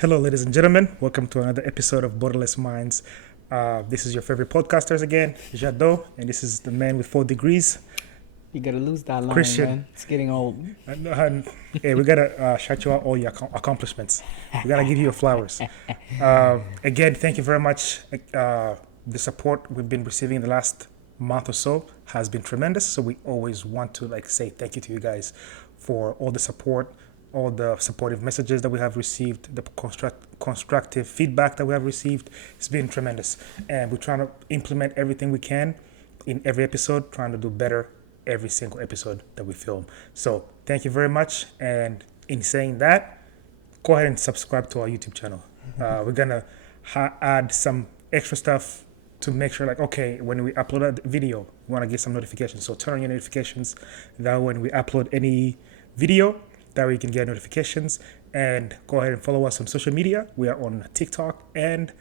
Hello, ladies and gentlemen. Welcome to another episode of Borderless Minds. This is your favorite podcasters again, Jado, and this is the man with 4 degrees, You gotta lose that line, Christian. man. It's getting old. Hey, we gotta shout you out all your accomplishments. We gotta give you your flowers. Again, thank you very much. The support we've been receiving in the last month or so has been tremendous. So we always want to say thank you to you guys for all the support, all the supportive messages that we have received, the constructive feedback that we have received. It's been tremendous, and we're trying to implement everything we can in every episode, trying to do better every single episode that we film. So thank you very much. And in saying that, go ahead and subscribe to our YouTube channel. We're gonna add some extra stuff to make sure, okay, when we upload a video, we want to get some notifications. So turn on your notifications. That when we upload any video, that way you can get notifications. And go ahead and follow us on social media. We are on TikTok and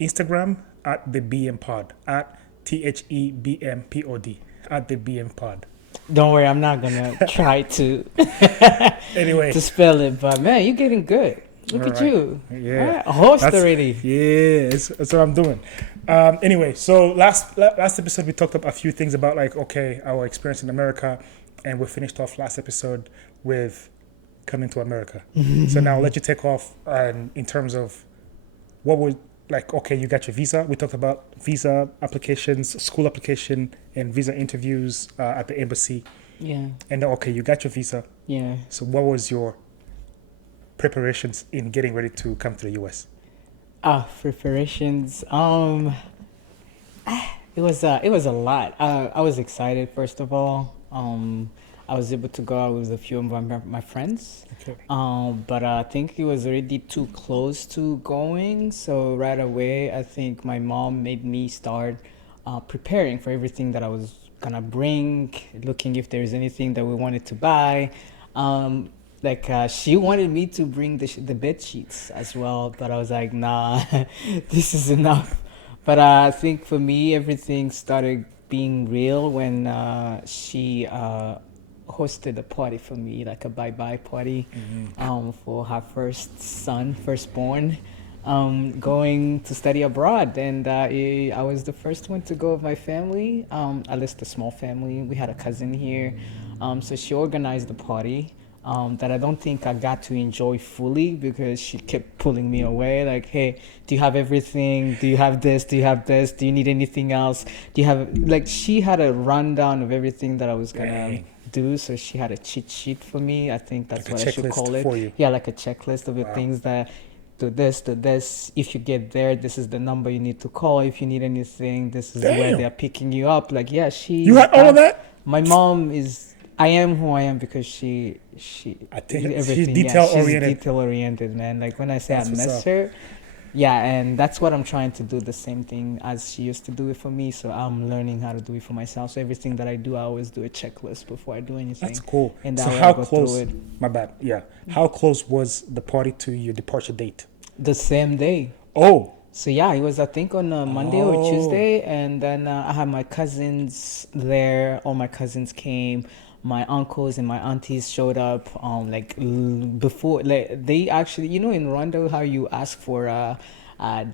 Instagram at the BM Pod, at THEBMPOD, at the BM Pod. Don't worry, I'm not gonna try to Anyway, to spell it, but man, you're getting good. Look at you. Yeah. A host already. Yeah, that's what I'm doing. Anyway, so last episode we talked about a few things about our experience in America, and we finished off last episode with coming to America. So now I'll let you take off in terms of what would you got your visa. We talked about visa applications, school application, and visa interviews at the embassy. Yeah. And you got your visa. Yeah. So what was your preparations in getting ready to come to the US? Preparations. It was a lot. I was excited first of all. I was able to go out with a few of my friends. Okay. But I think it was already too close to going. So right away, I think my mom made me start preparing for everything that I was gonna bring, looking if there's anything that we wanted to buy. She wanted me to bring the bed sheets as well, but I was like, nah, this is enough. But I think for me, everything started being real when she hosted a party for me, like a bye-bye party, for her firstborn, going to study abroad. And I was the first one to go with my family, at least a small family. We had a cousin here. So she organized the party. That I don't think I got to enjoy fully because she kept pulling me away. Like, hey, do you have everything? Do you have this? Do you have this? Do you need anything else? Do you have she had a rundown of everything that I was gonna do. So she had a cheat sheet for me. I think that's what I should call it. For you. Yeah, like a checklist of the things that do this, do this. If you get there, this is the number you need to call. If you need anything, this is where they're picking you up. You had all of that? My mom is. I am who I am because she I think everything. she's detail oriented. She's detail oriented, man. Like when I say That's I what's miss up. her, yeah, and that's what I'm trying to do. The same thing as she used to do it for me. So I'm learning how to do it for myself. So everything that I do, I always do a checklist before I do anything. That's cool. And so that way how I go close? through it. My bad. Yeah. How close was the party to your departure date? The same day. Oh. So yeah, it was I think on a Monday or Oh. Tuesday, and then I had my cousins there. All my cousins came. My uncles and my aunties showed up. Before, they actually, in Rwanda, how you ask for a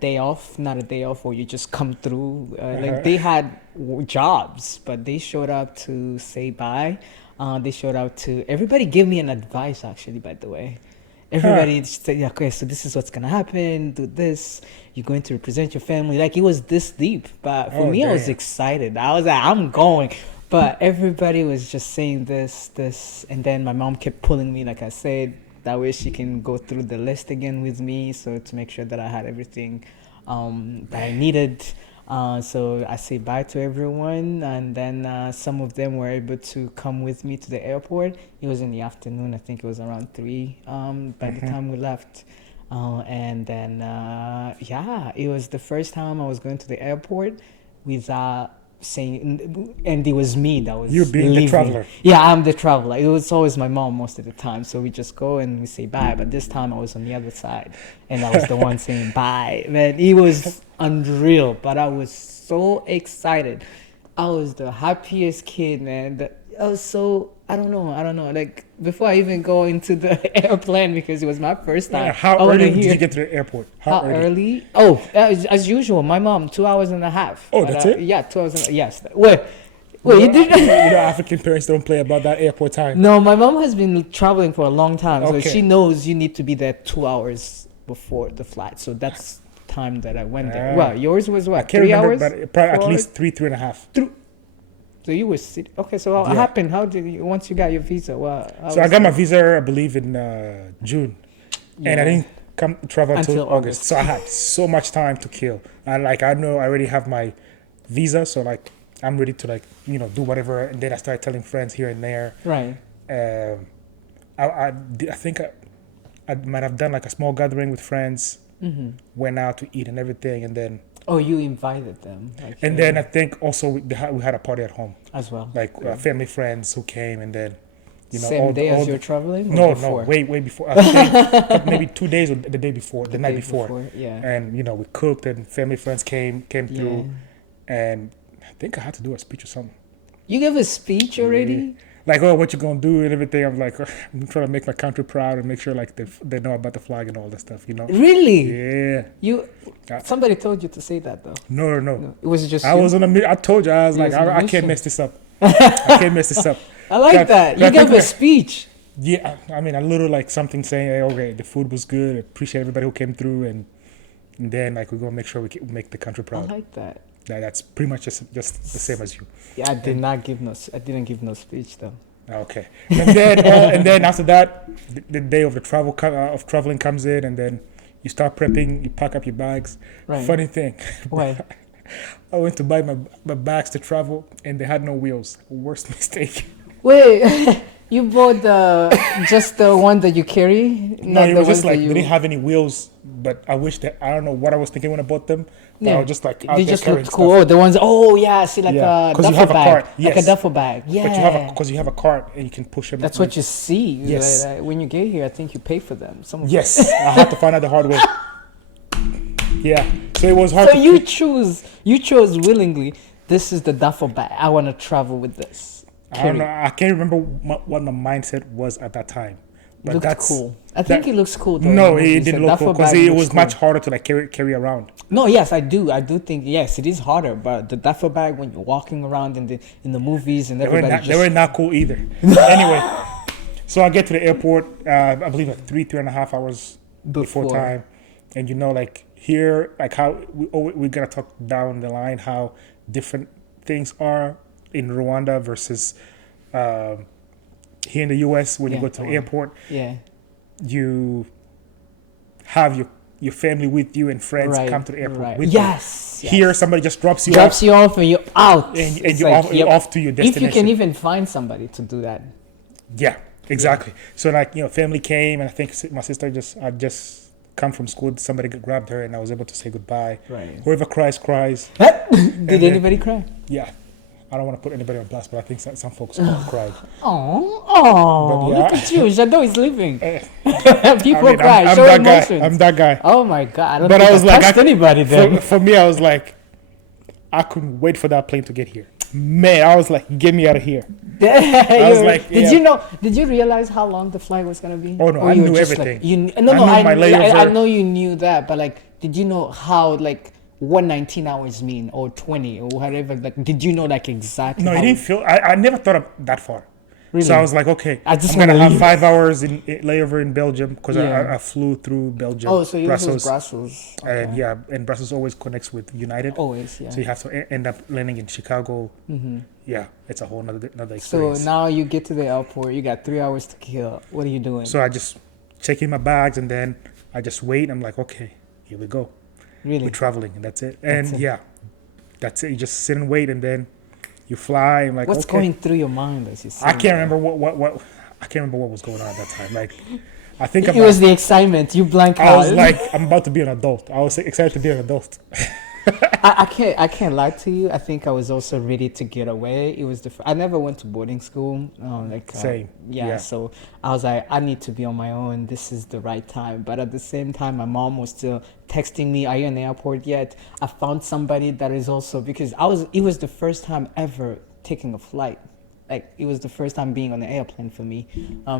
day off, not a day off, or you just come through. They had jobs, but they showed up to say bye. They showed up to. Everybody gave me an advice, actually. By the way. Everybody said, yeah, okay, so this is what's going to happen, do this, you're going to represent your family. Like, it was this deep. But for me, I was excited. I was like, I'm going. But everybody was just saying this. And then my mom kept pulling me, like I said. That way she can go through the list again with me. So to make sure that I had everything that I needed. So I say bye to everyone, and then some of them were able to come with me to the airport. It was in the afternoon. I think it was around 3 by the time we left. And then, it was the first time I was going to the airport without saying, and it was me that was You being leaving. the traveler. Yeah, I'm the traveler. It was always my mom most of the time. So we just go and we say bye. But this time I was on the other side, and I was the one saying bye. Man, it was unreal. But I was so excited. I was the happiest kid, man. Oh, so I don't know. I don't know. Like before I even go into the airplane because it was my first Yeah, time. how I want to early did hear you get to the airport? How how early? early. Oh, as usual. My mom 2 hours and a half. Oh, But, that's it? yeah, 2 hours. Yes. Wait. You did. African parents don't play about that airport time. No, my mom has been traveling for a long time, so she Okay. knows you need to be there 2 hours before the flight. So that's time that I went there. Ah. Well, yours was I what? can't 3 remember, hours? but probably at 4 least three and a half. So you were okay. So what Yeah. happened? How did you once you got your visa? Well, So I got my visa, I believe, in June, and I didn't come travel until Until August. August. So I had so much time to kill, and like I know I already have my visa, so like I'm ready to like do whatever. And then I started telling friends here and there. Right. Um, I think I might have done like a small gathering with friends, went out to eat and everything, and then Oh, you invited them. Like, and then I think also we had a party at home, as well. like family friends who came, and then Same day as you're traveling? Or no, before? way before. I think maybe 2 days or the day before, the night day before. Yeah. And we cooked, and family friends came Yeah. through, and I think I had to do a speech or something. You gave a speech already? Like, oh, what you gonna do and everything. I'm like, I'm trying to make my country proud and make sure like they know about the flag and all that stuff. Really? Yeah. You? Uh, Somebody told you to say that though. No. No, it was just. I you? was on a. I told you I was You like, was on a I can't mission. mess this up. I can't mess this up. I like That- that. You that gave thing a speech. Yeah, I mean, a little like something saying, hey, okay, the food was good. Appreciate everybody who came through, and then like we're gonna make sure we make the country I proud. like that. That's pretty much just the same as you. Yeah, I didn't give no speech though. Okay, and then and then after that, the day of the of traveling comes in, and then you start prepping. You pack up your bags. Right. Funny thing, Why? I went to buy my bags to travel, and they had no wheels. Worst mistake. Wait, you bought just the one that you carry? No, Not it the was just ones that like they didn't have any wheels. But I wish that I don't know what I was thinking when I bought them. But I was just like out they there just carrying looked cool. stuff. Oh, the ones. Oh yeah, see like Yeah, a 'cause you duffel have a bag, cart, like a yes. duffel bag. Yeah, But you have a cart and you can push them. that's what you see. Yes. When you get here, I think you pay for them. Some of Yes, I had to find out the hard way. Yeah, so it was hard. So you chose willingly. This is the duffel bag. I want to travel with this. I don't know. I can't remember what my mindset was at that time. But Looked that's cool. I think it looks cool. Though, No, in the it movies. didn't The look cool duffel because bag it looks was cool. much harder to like carry around. No, yes, I do. I do think yes, it is harder. But the duffel bag when you're walking around in the movies and everybody They were not cool either. Anyway, so I get to the airport. I believe like 3.5 hours before time, and like here, like how we gotta talk down the line how different things are in Rwanda versus here in the U.S. when you go to the airport. Yeah. You have your family with you and friends come to the airport with yes, you. yes. Here, somebody just drops you off and you're out. and It's you're, like, you're off to your destination. If you can even find somebody to do that. Yeah, exactly. So like family came, and I think my sister had just come from school. Somebody grabbed her, and I was able to say goodbye. Right. Whoever cries. Did anybody cry? Yeah. I don't want to put anybody on blast, but I think some folks cried. Oh, But yeah. look at you. Jado is living. People I mean, cry. I'm Show that emotions. guy. I'm that guy. Oh my God. I don't But think I was like, touched anybody then. For me, I was like, I couldn't wait for that plane to get here. Man, I was like, get me out of here. I was like, did you know? Did you realize how long the flight was gonna be? Oh no, Or I you were knew just everything. Like, no, I knew my layover. I know you knew that, but like, did you know how like what 19 hours mean or 20 or whatever? Like, did you know like exactly? No, how it didn't feel. I never thought of that far. Really? So I was like, okay, I just I'm gonna wanna have leave. 5 hours in layover in Belgium because Yeah. I flew through Belgium. Oh, so yours Brussels, was Brussels. Okay. and yeah, and Brussels always connects with United. Always, yeah. So you have to end up landing in Chicago. Mm-hmm. Yeah, it's a whole another So experience. now you get to the airport. You got 3 hours to kill. What are you doing? So I just check in my bags, and then I just wait. I'm like, okay, here we go. Really? We're traveling, and that's it. And That's it. yeah, that's it. You just sit and wait, and then you fly. And like, What's okay. going through your mind as you say I can't that? remember what I can't remember what was going on at that time. Like, I think It was the excitement. You blank out. I was like, I'm about to be an adult. I was excited to be an adult. I can't lie to you. I think I was also ready to get away. It was I never went to boarding school. Same. Yeah. So I was like, I need to be on my own. This is the right time. But at the same time, my mom was still texting me, "Are you in the airport yet?" I found somebody that is also because it was the first time ever taking a flight. like it was the first time being on an airplane for me.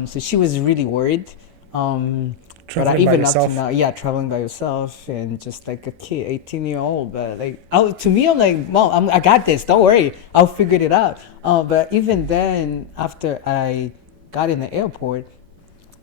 So she was really worried. But Traveling by even up to yourself. now, yeah, traveling by yourself and just like a kid, 18-year-old. But like, to me, I'm like, Mom, I got this. Don't worry, I'll figure it out. But even then, after I got in the airport,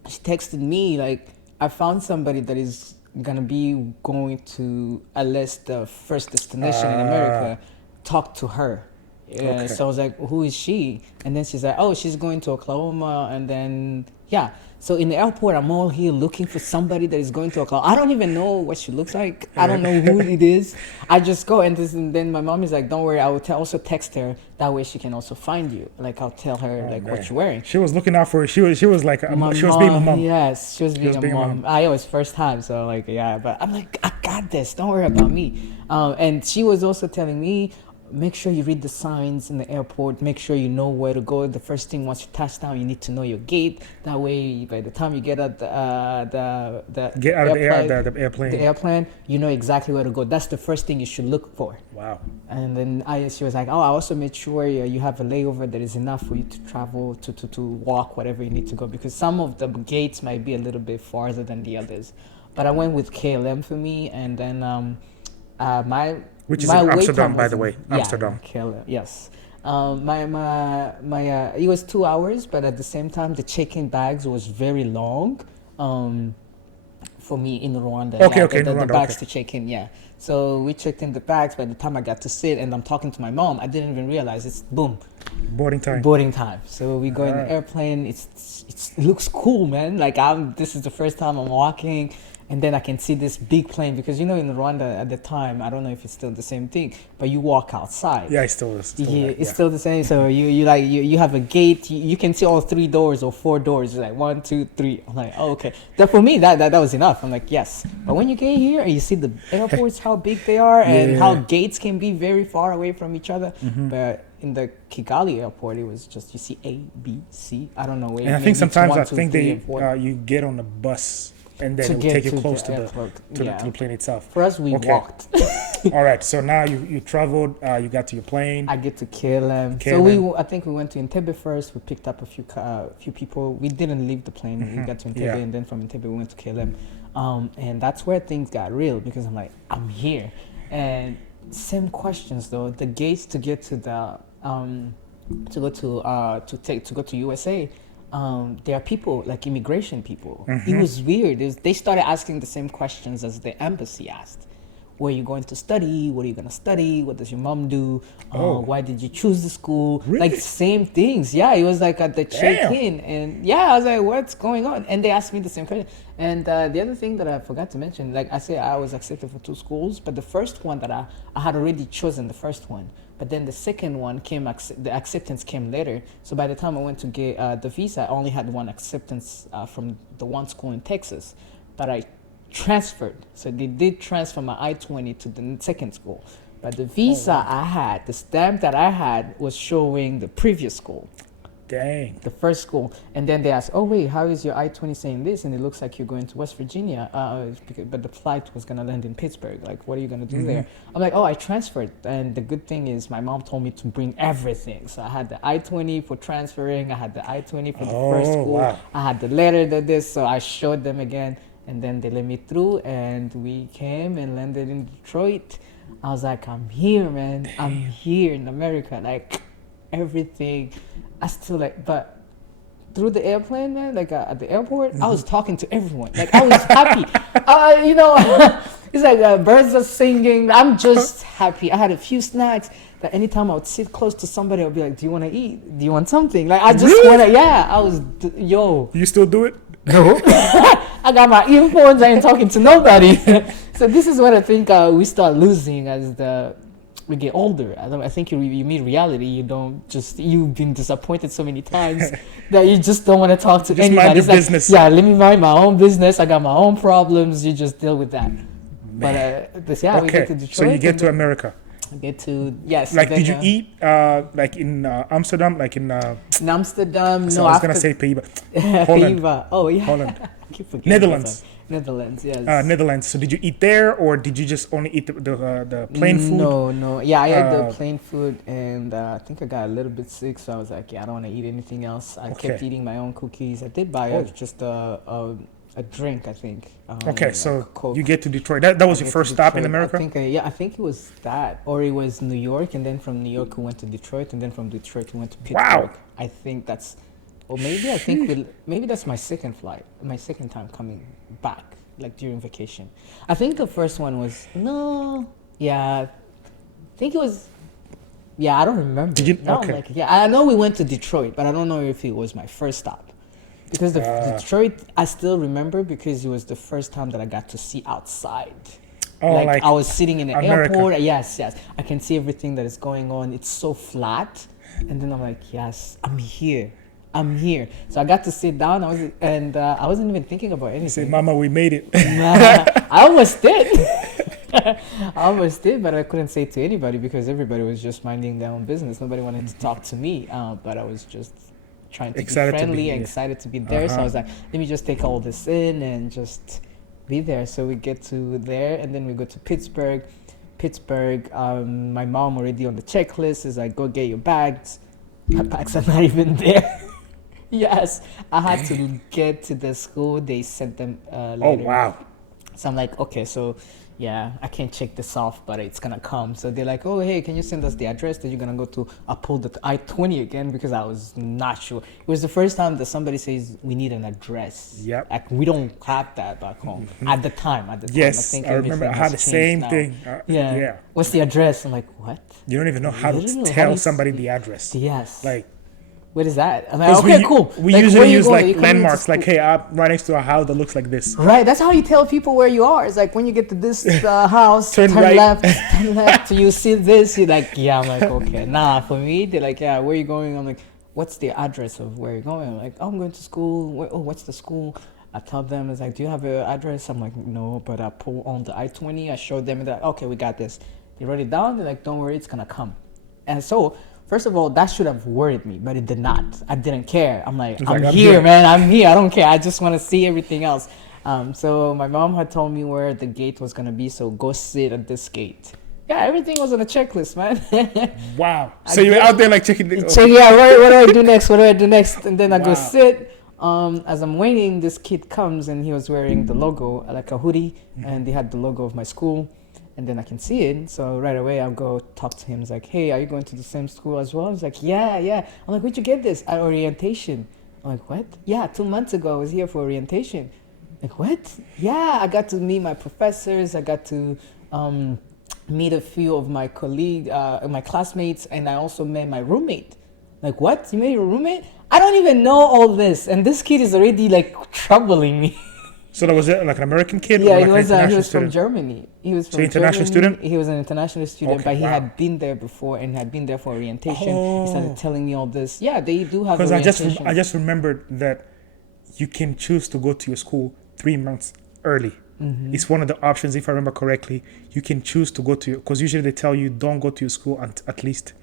she texted me like, I found somebody that is gonna be going to at least the first destination in America. Talk to her. Yeah, Okay. so I was like, who is she? And then she's like, oh, she's going to Oklahoma. And then, yeah. So in the airport, I'm all here looking for somebody that is going to Oklahoma. I don't even know what she looks like. I don't know who it is. I just go and then my mom is like, don't worry, I will also text her. That way she can also find you. Like I'll tell her like what you're wearing. She was looking out for. She was like she was being a mom. Yes, she was being a mom. I was first time, so like yeah. But I'm like, I got this. Don't worry about me. And she was also telling me, make sure you read the signs in the airport. Make sure you know where to go. The first thing, once you touch down, you need to know your gate. That way, by the time you get out Get out of the airplane. you know exactly where to go. That's the first thing you should look for. Wow. And then she was like, oh, I also made sure you have a layover that is enough for you to travel, to walk, whatever you need to go. Because some of the gates might be a little bit farther than the others. But I went with KLM for me. And then Which is my in wait Amsterdam, time by the wasn't- way. Yeah, Amsterdam. KLM, yes. It was 2 hours, but at the same time, the check-in bags was very long. For me in Rwanda. Okay, The Rwanda, bags okay. to check in, yeah. So we checked in the bags. By the time I got to sit and I'm talking to my mom, I didn't even realize it's boom, Boarding time. boarding time. So we go in the airplane. It looks cool, man. Like this is the first time I'm walking, and then I can see this big plane because in Rwanda at the time, I don't know if it's still the same thing, but you walk outside. Yeah, it's still Yeah, there, it's still the same. So you have a gate. You can see all 3 doors or 4 doors. It's like 1, 2, 3. I'm like, oh, okay. That for me, that was enough. I'm like, yes. But when you get here and you see the airports, how big they are, and how gates can be very far away from each other. But in the Kigali airport, it was just you see A, B, C. I don't know. And I think sometimes you get on the bus and then it will take you close to the plane itself. For us, we walked. All right, so now you traveled, you got to your plane. I get to KLM. So I think we went to Entebbe first. We picked up a few people. We didn't leave the plane. We got to Entebbe, and then from Entebbe we went to KLM. And that's where things got real because I'm like, I'm here. And same questions though. The gates to get to the to go to USA. There are people like immigration people. It was weird. They started asking the same questions as the embassy asked. Where are you going to study? What are you going to study? What does your mom do? Why did you choose the school? Really? Like same things. Yeah, it was like at the check-in. And yeah, I was like, what's going on? And they asked me the same question. And the other thing that I forgot to mention, like I said, I was accepted for 2 schools, but the first one that I had already chosen the first one. But then the second one the acceptance came later. So by the time I went to get the visa, I only had one acceptance from the one school in Texas. But I transferred. So they did transfer my I-20 to the second school. But the visa I had, the stamp that I had was showing the previous school. Dang. The first school. And then they asked, oh, wait, how is your I-20 saying this? And it looks like you're going to West Virginia. But the flight was going to land in Pittsburgh. Like, what are you going to do there? I'm like, oh, I transferred. And the good thing is my mom told me to bring everything. So I had the I-20 for transferring. I had the I-20 for the first school. Wow. I had the letter that this. So I showed them again. And then they let me through. And we came and landed in Detroit. I was like, I'm here, man. Damn. I'm here in America. Like, everything. I still but through the airplane, man, like at the airport, I was talking to everyone. Like I was happy. It's like birds are singing. I'm just happy. I had a few snacks that anytime I would sit close to somebody, I would be like, do you want to eat? Do you want something? Like I just want to, I was, You still do it? No. I got my earphones. I ain't talking to nobody. So this is what I think we start losing as we get older. I think you meet reality. You've been disappointed so many times that you just don't want to talk to anybody. Mind your business. Let me mind my own business. I got my own problems. You just deal with that. Man. But we get to Detroit. So you get to America. Get to yes. Like, then, did you eat like in Amsterdam, like in? in Amsterdam? So No, I was gonna after say Pays, Holland, Piva. Oh yeah, Holland, I keep forgetting. Netherlands, Netherlands. Yes. Netherlands. So did you eat there, or did you just only eat the plain food? No, no. Yeah, I ate the Uh, plain food, and I think I got a little bit sick, so I was like, yeah, I don't want to eat anything else. I kept Okay. eating my own cookies. I did buy Oh. just a drink, I think. Okay, Like so Coke. you get to Detroit. That was I your get to first stop in Detroit. America? I think, yeah, I think it was that, or it was New York, and then from New York we went to Detroit, and then from Detroit we went to Pittsburgh. Wow. I think that's, or maybe I think maybe that's my second flight, my second time coming back, like during vacation. I think the first one was no, yeah, I think it was, yeah, I don't remember. Did you- Now I'm okay. like, yeah, I know we went to Detroit, but I don't know if it was my first stop. Because the Detroit, I still remember because it was the first time that I got to see outside. Oh, like I was sitting in the America. airport. Yes, yes. I can see everything that is going on. It's so flat. And then I'm like, yes, I'm here. I'm here. So I got to sit down. I wasn't even thinking about You say, anything. Mama, we made it. I almost did. I almost did, but I couldn't say it to anybody because everybody was just minding their own business. Nobody wanted to talk to me. But I was just trying to Excited be to be friendly, here. excited to be there. So I was like, let me just take all this in and just be there. So we get to there, and then we go to Pittsburgh. My mom already on the checklist is like, go get your bags. My bags are not even there. Yes, I had to get to the school. They sent them later. Oh, wow. So I'm like, okay, so yeah, I can't check this off, but it's gonna come. So they're like, oh, hey, can you send us the address that you're gonna go to? I pulled the I-20 again because I was not sure. It was the first time that somebody says we need an address. Yep. Like we don't have that back home at the time. Yes, think I remember I everything had has the changed same now. thing. Yeah. What's the address? I'm like, what? You don't even know how Literally, to how do tell you somebody the address. Yes. Like, What is that? I'm like, 'cause okay, cool. We Like, where usually you use going? You like coming into landmarks, like, school? hey, I'm right next to a house that looks like this. Right, that's how you tell people where you are. It's like when you get to this house, Turn right. turn left, you see this, you're like, yeah, I'm like, okay. Nah, for me, they're like, yeah, where you going? I'm like, what's the address of where you're going? I'm like, oh, I'm going to school. What's the school? I tell them, it's like, do you have an address? I'm like, no, but I pull on the I-20. I show them, and they're like, okay, we got this. They wrote it down. They're like, don't worry, it's going to come. And so, first of all, that should have worried me, but it did not. I didn't care. I'm like, I'm here, man. I'm here. I don't care. I just want to see everything else. So my mom had told me where the gate was going to be, so go sit at this gate. Yeah, everything was on a checklist, man. Wow. So you're out there like checking the... So yeah, what do I do next? What do I do next? And then I go Wow. sit. As I'm waiting, this kid comes and he was wearing the logo, like a hoodie, and they had the logo of my school. And then I can see it. So right away, I'll go talk to him. It's like, hey, are you going to the same school as well? He's like, yeah. I'm like, where'd you get this? At orientation. I'm like, what? Yeah, 2 months ago, I was here for orientation. Like, what? Yeah, I got to meet my professors. I got to meet a few of my my classmates. And I also met my roommate. Like, what? You met your roommate? I don't even know all this. And this kid is already like troubling me. So that was it, like an American kid? Yeah, or like he an was international from student? Germany. He was from So international Germany. student? He was an international student, Okay, but he wow. had been there before and had been there for orientation. He Oh. started telling me all this. Yeah, they do have Because orientation. I just remembered that you can choose to go to your school 3 months early. Mm-hmm. It's one of the options, if I remember correctly. You can choose to go to, because usually they tell you don't go to your school at least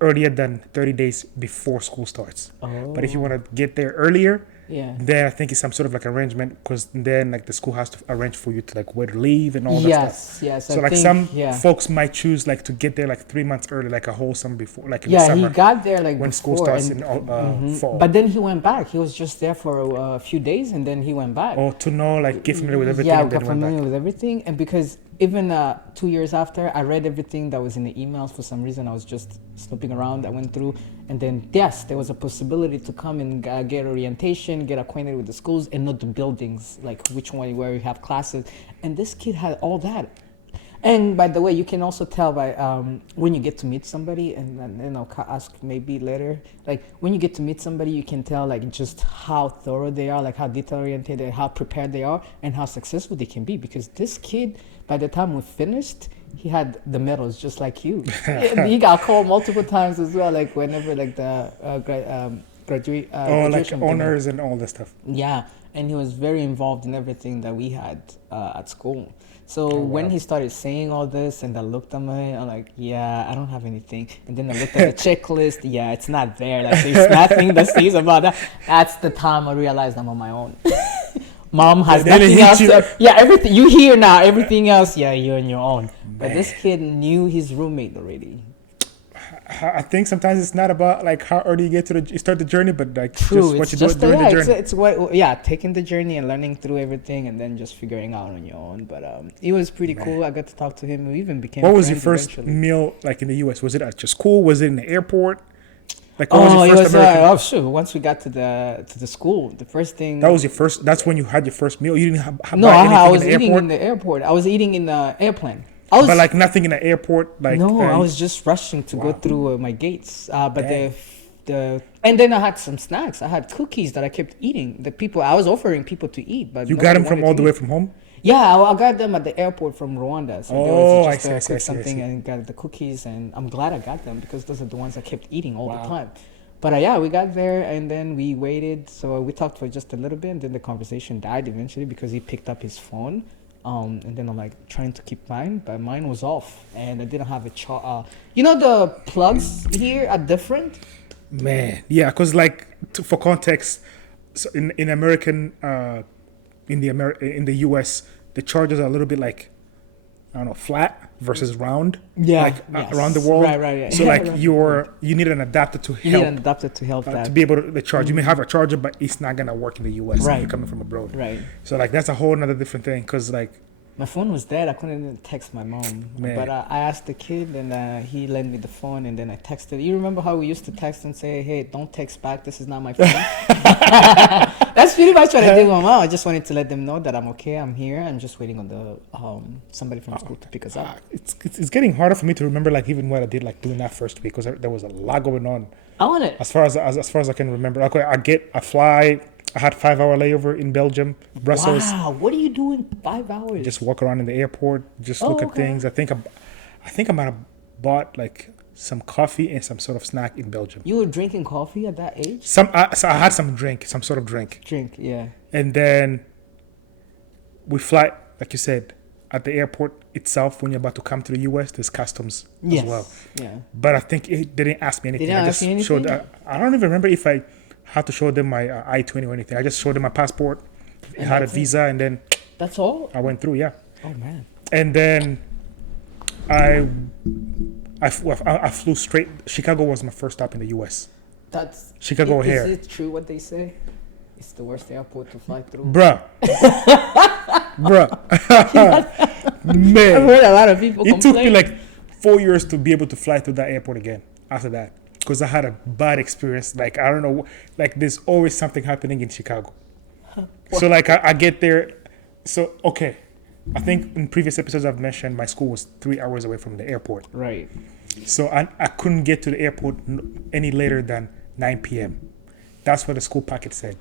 earlier than 30 days before school starts. But if you want to get there earlier, yeah. then I think it's some sort of like arrangement, because then like the school has to arrange for you to like where to leave and all that stuff. Yes. So I like think, some yeah. folks might choose like to get there like 3 months early, like a whole summer before, like in the Yeah, summer. he got there like when before, school starts and, in fall. But then he went back. He was just there for a few days, and then he went back. Or to know, like, get familiar with everything. Yeah, and got then went back. familiar with everything, and because even 2 years after, I read everything that was in the emails. For some reason, I was just snooping around. I went through, and then yes, there was a possibility to come and get orientation, get acquainted with the schools, and know the buildings, like which one where you have classes. And this kid had all that. And by the way, you can also tell by when you get to meet somebody, and then I'll ask maybe later. Like when you get to meet somebody, you can tell like just how thorough they are, like how detail oriented, and how prepared they are, and how successful they can be. Because this kid, by the time we finished, he had the medals just like you. He got called multiple times as well, like whenever like the graduation. Like honors and all that stuff. Yeah, and he was very involved in everything that we had at school. So when he started saying all this, and I looked at me, I'm like, yeah, I don't have anything. And then I looked at the checklist. Yeah, it's not there. Like, there's nothing that says about that. That's the time I realized I'm on my own. Mom has Then it nothing hit else. you. Yeah, everything you hear now, everything else, yeah, you're on your own. But this kid knew his roommate already. I think sometimes it's not about like how early you start the journey, but like True, just what it's you do just during the journey. it's what taking the journey and learning through everything, and then just figuring out on your own. But it was pretty cool. I got to talk to him. We even became. What was your friends first eventually. meal like in the U.S.? Was it at your school? Was it in the airport? Like what was your It first was American? oh sure. Once we got to the school, the first thing. That was your first. That's when you had your first meal. You didn't No, buy anything I in was the eating airport, in the airport. I was eating in the airplane. I was but like nothing in the airport. Like no, I was just rushing to go Wow. through my gates. But Dang. the and then I had some snacks. I had cookies that I kept eating. The people I was offering people to eat, but you got them nobody from wanted all to the way eat. from home. Yeah, I got them at the airport from Rwanda. So there Oh, was I just see, I a see, quick I see, I something see. and got the cookies, and I'm glad I got them because those are the ones I kept eating all the Wow. time. But yeah, we got there and then we waited. So we talked for just a little bit, and then the conversation died eventually because he picked up his phone. And then I'm like trying to keep mine, but mine was off, and I didn't have a charge. You know the plugs here are different. Man, yeah, because like for context, so in American in the U.S. the charges are a little bit like I don't know flat versus round. Yeah, like yes. around the world. Right, yeah. So like Around the you need an adapter to You need help an adapter to help to that. be able to charge. You may have a charger, but it's not gonna work in the U.S. if Right. you're coming from abroad. Right. So like that's a whole another different thing because like My phone was dead. I couldn't even text my mom. Man. But I asked the kid, and he lent me the phone, and then I texted. You remember how we used to text and say, "Hey, don't text back. This is not my phone." That's pretty much what I did with my mom. I just wanted to let them know that I'm okay. I'm here. I'm just waiting on the somebody from school to pick us up. it's getting harder for me to remember like even what I did like during that first week because there was a lot going on I want it. as far as I can remember. Okay, I fly. I had 5 hour layover in Belgium, Brussels. Wow, what are you doing 5 hours? Just walk around in the airport, just look at okay. things. I think I might have bought like some coffee and some sort of snack in Belgium. You were drinking coffee at that age? So I had some sort of drink, Drink, yeah. and then we fly, like you said, at the airport itself. When you're about to come to the U.S., there's customs Yes. as well. Yeah. But I think they didn't ask me anything. didn't I ask just you showed. anything? I don't even remember if I had to show them my I-20 or anything. I just showed them my passport. It And had a that's it? visa, and then That's all? I went through. Yeah, Oh, man. and then I flew straight. Chicago was my first stop in the U.S. That's Chicago is here. it true what they say? It's the worst airport to fly through. Bruh. I've Man. heard a lot of people It took me complain. like 4 years to be able to fly through that airport again after that. Because I had a bad experience. Like, I don't know. Like, there's always something happening in Chicago. So, like, I get there. So, okay. I think in previous episodes I've mentioned my school was 3 hours away from the airport. Right. So, I couldn't get to the airport any later than 9 p.m. That's what the school packet said.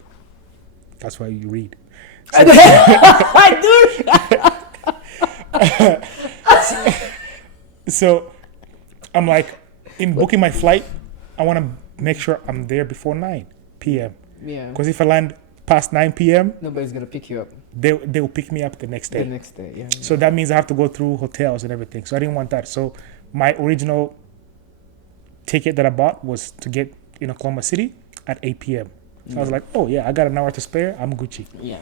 That's why you read. I do. So I'm like, in booking my flight, I want to make sure I'm there before 9 p.m. Yeah. Because if I land past 9 p.m., Nobody's gonna pick you up they'll pick me up the next the day. next day. Yeah. So that means I have to go through hotels and everything. So I didn't want that. So my original ticket that I bought was to get in Oklahoma City at 8 p.m. So I was like, oh yeah, I got an hour to spare. I'm Gucci. Yeah.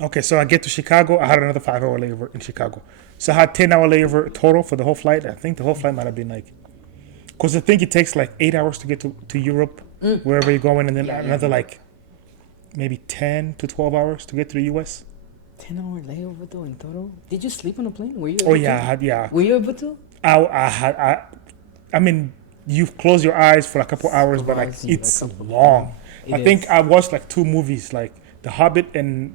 Okay, so I get to Chicago. I had another 5 hour layover in Chicago. So I had 10 hour layover total for the whole flight. I think the whole flight might have been like, because I think it takes like 8 hours to get to Europe, wherever you're going, and then another like maybe 10 to 12 hours to get to the US. 10-hour layover though in total. Did you sleep on a plane? Were you? Oh able yeah, I to? had, yeah. Were you able to? I mean, you close your eyes for a couple hours, but like Hours, yeah, it's a couple. long. It I think is. I watched like 2 movies, like The Hobbit and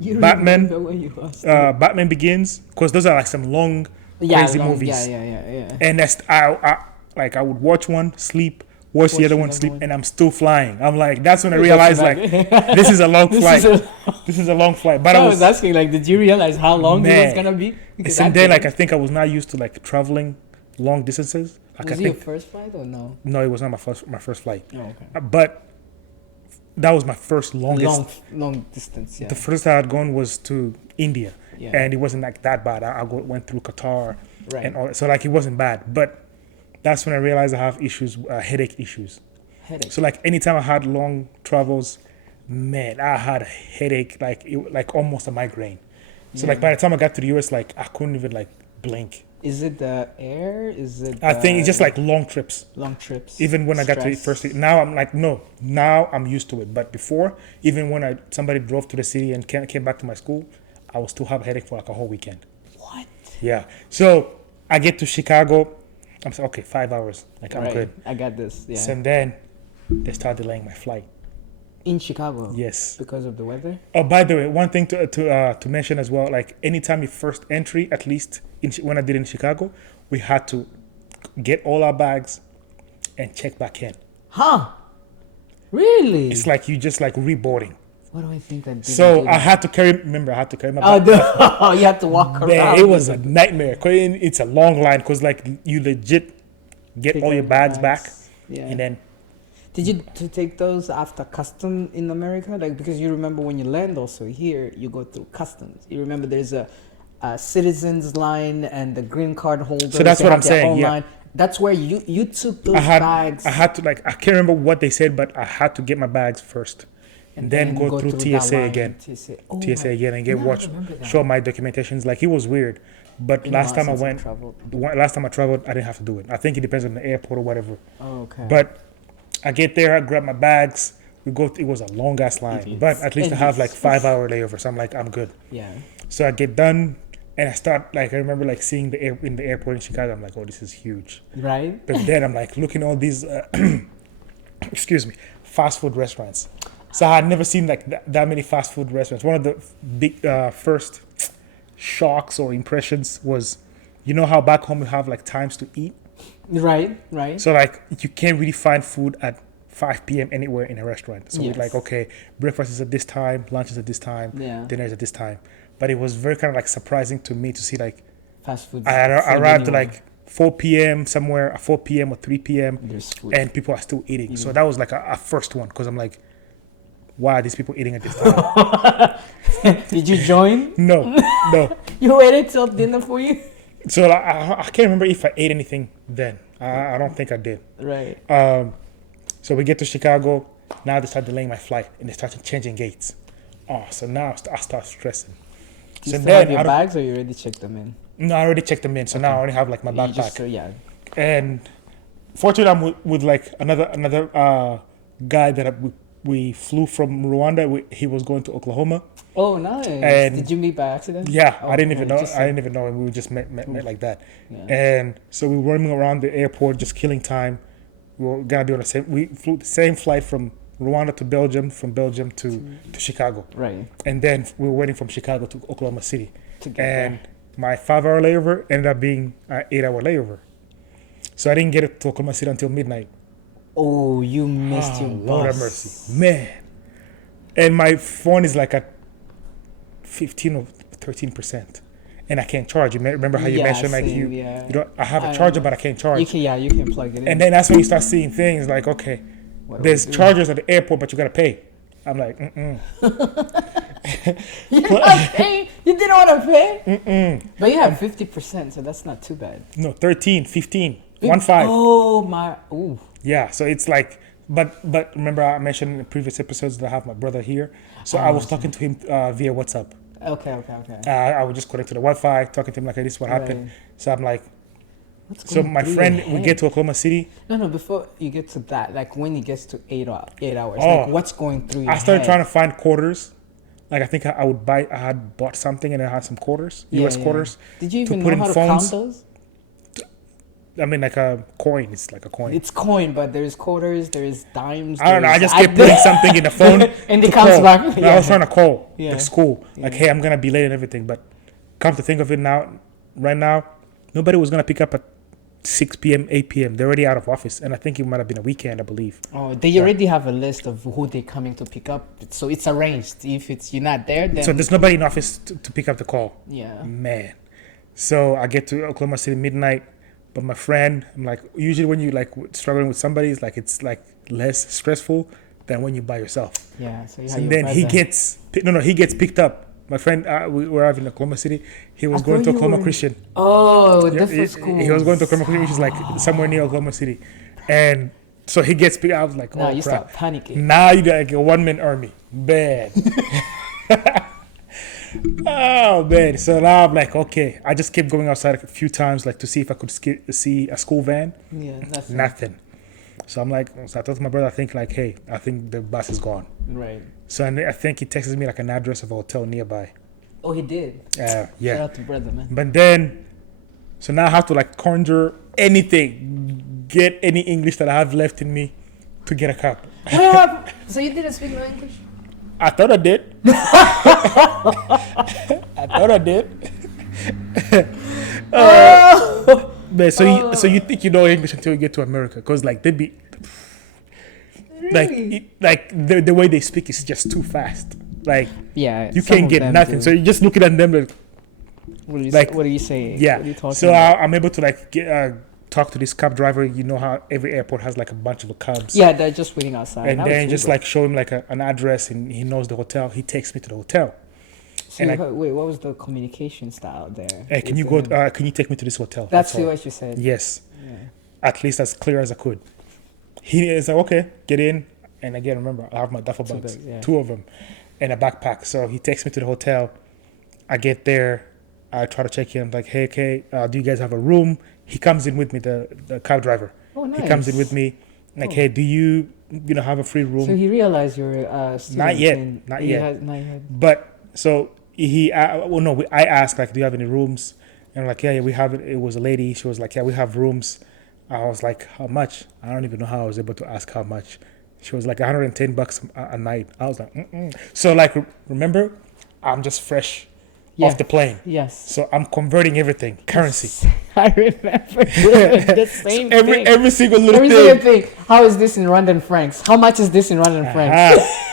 You Batman. remember where you lost Batman Begins, because those are like some long, crazy movies. Yeah. And that's I would watch one, sleep, watch the other one, sleep, and I'm still flying. I'm like, that's when I realized like this is a long flight. This is a long flight. But I I was asking, like, did you realize how long it was Man. gonna be? Because and I then like I didn't. think I was not used to like traveling long distances. Like Was I it your think first flight or no? no, it was not my first flight. Oh, okay. But that was my first longest. Long distance. Yeah. The first time I'd gone was to India, Yeah. and it wasn't like that bad. Went through Qatar Right. and all, so like it wasn't bad. But that's when I realized I have issues, headache issues. Headache. So like anytime I had long travels, man, I had a headache, like almost a migraine. So like by the time I got to the US, like I couldn't even like blink. Is it the air? Is it? I think it's just like long trips. long trips. Even when I got to the Stress. first, now I'm like, no, now I'm used to it. But before, even when somebody drove to the city and came back to my school, I would still have a headache for like a whole weekend. What? Yeah. So I get to Chicago. I'm saying, okay, 5 hours. Like I'm Right. good. I got this. Yeah. So then they start delaying my flight. In Chicago. Yes. Because of the weather. Oh, by the way, one thing to mention as well, like anytime you first entry, at least when I did in Chicago, we had to get all our bags and check back in. Huh? Really? It's like you just like reboarding. What do I think I did? So I had to carry my Oh, bag. no. You have to walk Man, around. it was a nightmare. 'Cause it's a long line because like you legit get Pick all up your the bags back Yeah. and then Did you to take those after custom in America? Like because you remember when you land also here, you go through customs. You remember there's a citizens line and the green card holders. So that's they what have I'm their saying, own yeah. line. That's where you took those I bags had to like I can't remember what they said, but I had to get my bags first and then go through that TSA line. again. TSA, oh TSA my- again and get No, I remember that. show my documentations. Like it was weird, but Been a last while time I since went, traveled. last time I traveled, I didn't have to do it. I think it depends on the airport or whatever. Oh, okay. But I get there, I grab my bags. We go. It was a long ass line, Idiots. but at least I have like Idiots. 5 hour layover, so I'm like I'm good. yeah. So I get done and I start like I remember like seeing in the airport in Chicago. I'm like, oh, this is huge. Right. But then I'm like looking at all these, excuse me, fast food restaurants. So I had never seen like that many fast food restaurants. One of the big first shocks or impressions was, you know how back home you have like times to eat. Right. Right. So like you can't really find food at 5 p.m. anywhere in a restaurant. So we're Yes. like, okay, breakfast is at this time, lunch is at this time, Yeah. dinner is at this time. But it was very kind of like surprising to me to see like Fast food. I arrived at anyway. like 4 p.m. somewhere, at 4 p.m. or 3 p.m. There's food. and people are still eating. So that was like a first one because I'm like, why are these people eating at this time? Did you join? No. You waited till dinner for you? So I can't remember if I ate anything then. I don't think I did. Right. So we get to Chicago. Now they start delaying my flight and they start changing gates. Oh, so now I start stressing. Do you So still have then your I don't- bags or you already checked them in? No, I already checked them in. So now I only have like my You backpack. just, yeah. And fortunately, I'm with like another guy that we flew from Rwanda. He was going to Oklahoma. Oh, nice. And- Did you meet by accident? Yeah, Oh, I didn't okay, even know. just I didn't even know, and we just met like that. Yeah. And so we were roaming around the airport, just killing time. We were gonna be on the same. We flew the same flight from Rwanda to Belgium, from Belgium to Chicago, Right. and then we were waiting from Chicago to Oklahoma City. To get And there. my 5 hour layover ended up being an 8 hour layover. So I didn't get it to Oklahoma City until midnight. Oh, you missed your bus. Lord have mercy, man. And my phone is like at 15 or 13%, and I can't charge. You remember how you Yeah, mentioned like same, you, yeah. you don't. I have a I charger, know. but I can't charge. You can plug it in. And then that's when you start seeing things like, okay, What do there's we do? chargers at the airport, but you gotta pay. I'm like, You're not paying. You didn't want to pay? But you have 50%, so that's not too bad. no, 13, 15, 1.5. Oh, my. Ooh. Yeah, so it's like, but remember I mentioned in the previous episodes that I have my brother here, so I was talking to him via WhatsApp. Okay. I would just connect to the Wi-Fi, talking to him like, hey, this is what happened. Right. So I'm like, What's so going my through friend, your we head? get to Oklahoma City. No, before you get to that, like when it gets to 8 hours, Oh. like what's going through your I started head? trying to find quarters. Like I think I had bought something and I had some quarters, US quarters. Did you to even put know in how to phones. count those? I mean, like a coin. It's like a coin. It's coin, but there's quarters, there's dimes. I don't know. I there's- just kept putting something in the phone. And to it comes call. back. And I Yeah. was trying to call Yeah. the school. Like, hey, I'm gonna be late and everything. But come to think of it now, right now, nobody was gonna pick up at 6 p.m., 8 p.m. They're already out of office, and I think it might have been a weekend, I believe. Oh, they already have a list of who they're coming to pick up, so it's arranged. If you're not there, then So there's nobody in office to pick up the call. yeah. Man. So I get to Oklahoma City midnight, but my friend, I'm like, usually when you like struggling with somebody, it's like less stressful. than when you're by yourself. Yeah. So you So had your then he brother. gets picked up. My friend, we were having Oklahoma City. He was I going thought to you Oklahoma were- Christian. Oh, Yeah, different schools. he was going to Oklahoma Christian, which is like somewhere near Oklahoma City. And so he gets picked up. I was like, Now oh, you crap. start panicking. Now you got like a one-man army. Bad. Oh, man. So now I'm like, okay. I just kept going outside a few times like to see if I could see a school van. Yeah, that's Nothing. So I'm like, so I told my brother, I think like, hey, I think the bus is gone. right. So and I think he texted me like an address of a hotel nearby. Oh, he did. Yeah. Shout out to brother, man. But then, so now I have to like conjure anything, get any English that I have left in me to get a cab. So you didn't speak no English? I thought I did. I thought I did. But so you think you know English until you get to America, because like they'd be like the way they speak is just too fast. Like Yeah. you some can't of get them nothing. do. So you're just looking at them like, What are you, like, what are you saying? yeah. What are you talking So about? I'm able to like talk to this cab driver. You know how every airport has like a bunch of cabs. Yeah, they're just waiting outside. And That was then just Uber. like show him like an address, and he knows the hotel. He takes me to the hotel. So and you I- heard- wait, what was the communication style there? Hey, can with you go? him? Can you take me to this hotel? That's all. what you said. Yes, Yeah. at least as clear as I could. He is like, okay, get in. And again, remember, I have my duffel Two bags, bags, yeah. 2 of them, and a backpack. So he takes me to the hotel. I get there. I try to check in. I'm like, hey, okay, do you guys have a room? He comes in with me, the cab driver. Oh, nice. He comes in with me. Like, Oh. hey, do you have a free room? So he realized you're a student. Not yet, and not he yet. Not yet. But so I asked like, do you have any rooms? And I'm like, yeah, we have it. It was a lady. She was like, yeah, we have rooms. I was like, how much? I don't even know how I was able to ask how much. She was like $110 a night. I was like, mm-mm. So like, remember, I'm just fresh Yeah. off the plane. Yes. So I'm converting everything, currency. I remember doing the same thing. Every single little Every thing. single thing. How is this in Rwandan francs? How much is this in Rwandan francs? Ah.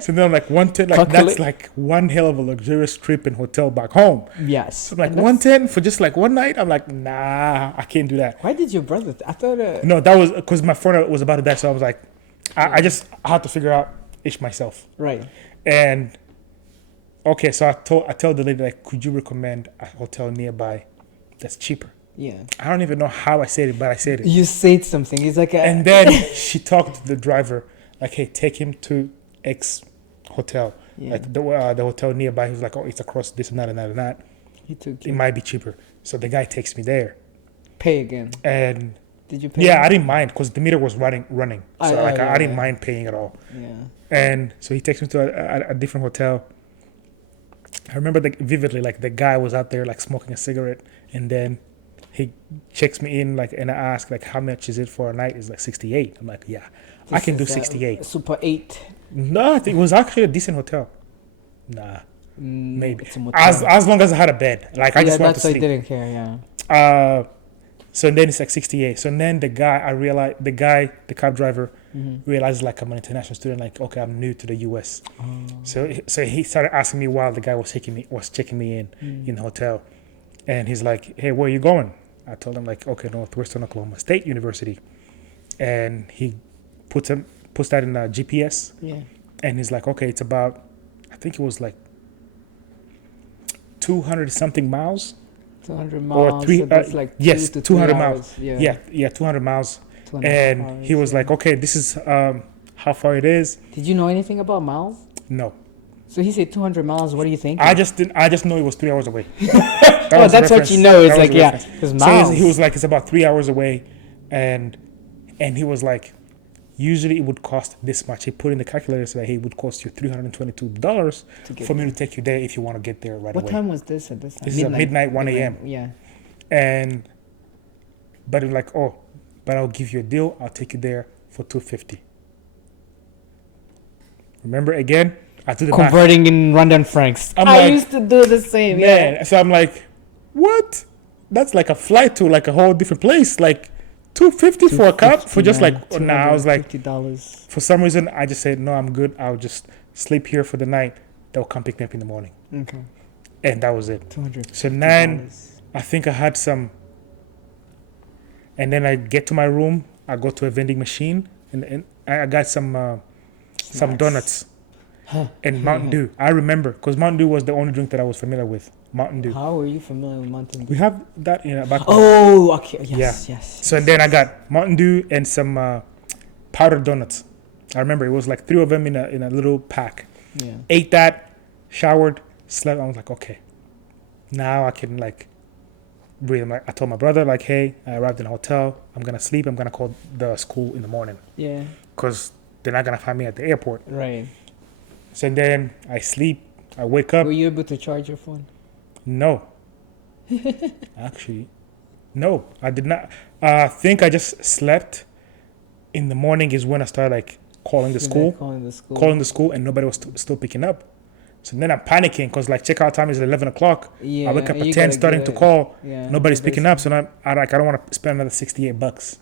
So then I'm like 110, like Calculate. that's like one hell of a luxurious trip and hotel back home. Yes. So I'm like And that's- 110 for just like one night. I'm like, nah, I can't do that. Why did your brother? I thought. No, that was because my phone was about to die. So I was like, I had to figure out it myself. Right. And okay, so I tell the lady like, could you recommend a hotel nearby that's cheaper? Yeah. I don't even know how I said it, but I said it. You said something. It's like a. And then she talked to the driver like, hey, take him to X hotel, Yeah. like the hotel nearby. He was like, oh, it's across this and that and that and that. He took It you. might be cheaper. So the guy takes me there, Pay again. and Did you pay? yeah, him? I didn't mind because the meter was running. So like yeah, I didn't yeah. mind paying at all. Yeah. And so he takes me to a different hotel. I remember vividly, like the guy was out there like smoking a cigarette, and then he checks me in, like, and I ask like, how much is it for a night? It's like 68. I'm like, yeah, I This can do is, 68. Super 8. No, I think it was actually a decent hotel. Nah, maybe It's a motel. as long as I had a bed, like I yeah, just wanted that's to why I sleep. didn't care. Yeah. So then it's like 68. So then the cab driver Mm-hmm. realized like I'm an international student. Like, okay, I'm new to the U.S. So he started asking me while the guy was checking me in the hotel, and he's like, hey, where are you going? I told him like, okay, Northwestern Oklahoma State University, and he puts that in a GPS, Yeah. and he's like, okay, it's about, I think it was like 200 something miles. 200 Or miles. three- So that's like yes, 2 to 200 3 miles. hours. Yeah. Yeah, 200 miles. 2.5 And hours, he was yeah. like, okay, this is how far it is. Did you know anything about miles? No, So he said 200 miles. What do you think? I just know it was 3 hours away. Oh, was the that's what reference. you know. It's That was like, the yeah, reference. because So miles. he was like, it's about 3 hours away, and he was like, usually it would cost this much. He put in the calculator, so that hey, it would cost you $322 To get for me to take you there if you want to get there right what away. time was this at this time? This is at midnight, 1 a.m. Yeah. But it was like, oh, but I'll give you a deal. I'll take you there for $250. Remember again? I do the math. Converting in Rwandan francs. I'm I like, used to do the same. Man, Yeah. so I'm like, what? That's like a flight to like a whole different place. Like $250 for a cab for just like, I was like, $50. for some reason, I just said, no, I'm good. I'll just sleep here for the night. They'll come pick me up in the morning. Okay. And that was it. $200. So then I think I had some, and then I get to my room. I go to a vending machine, and I got some some donuts, and Mountain Dew. I remember because Mountain Dew was the only drink that I was familiar with. Mountain Dew. How are you familiar with Mountain Dew? We have that in back. Oh, okay. Yes, yes. So then I got Mountain Dew and some powdered donuts. I remember it was like 3 of them in a little pack. Yeah. Ate that, showered, slept. I was like, okay, now I can like breathe. I told my brother like, hey, I arrived in a hotel. I'm gonna sleep. I'm gonna call the school in the morning. Yeah. Because they're not gonna find me at the airport. Right. So then I sleep. I wake up. Were you able to charge your phone? No. Actually, no. I did not. I think I just slept. In the morning is when I started like calling the school, and nobody was still picking up. So then I'm panicking because like checkout time is 11 o'clock. Yeah, I wake up at 10 starting to call. Yeah, nobody's picking up. So now I don't want to spend another $68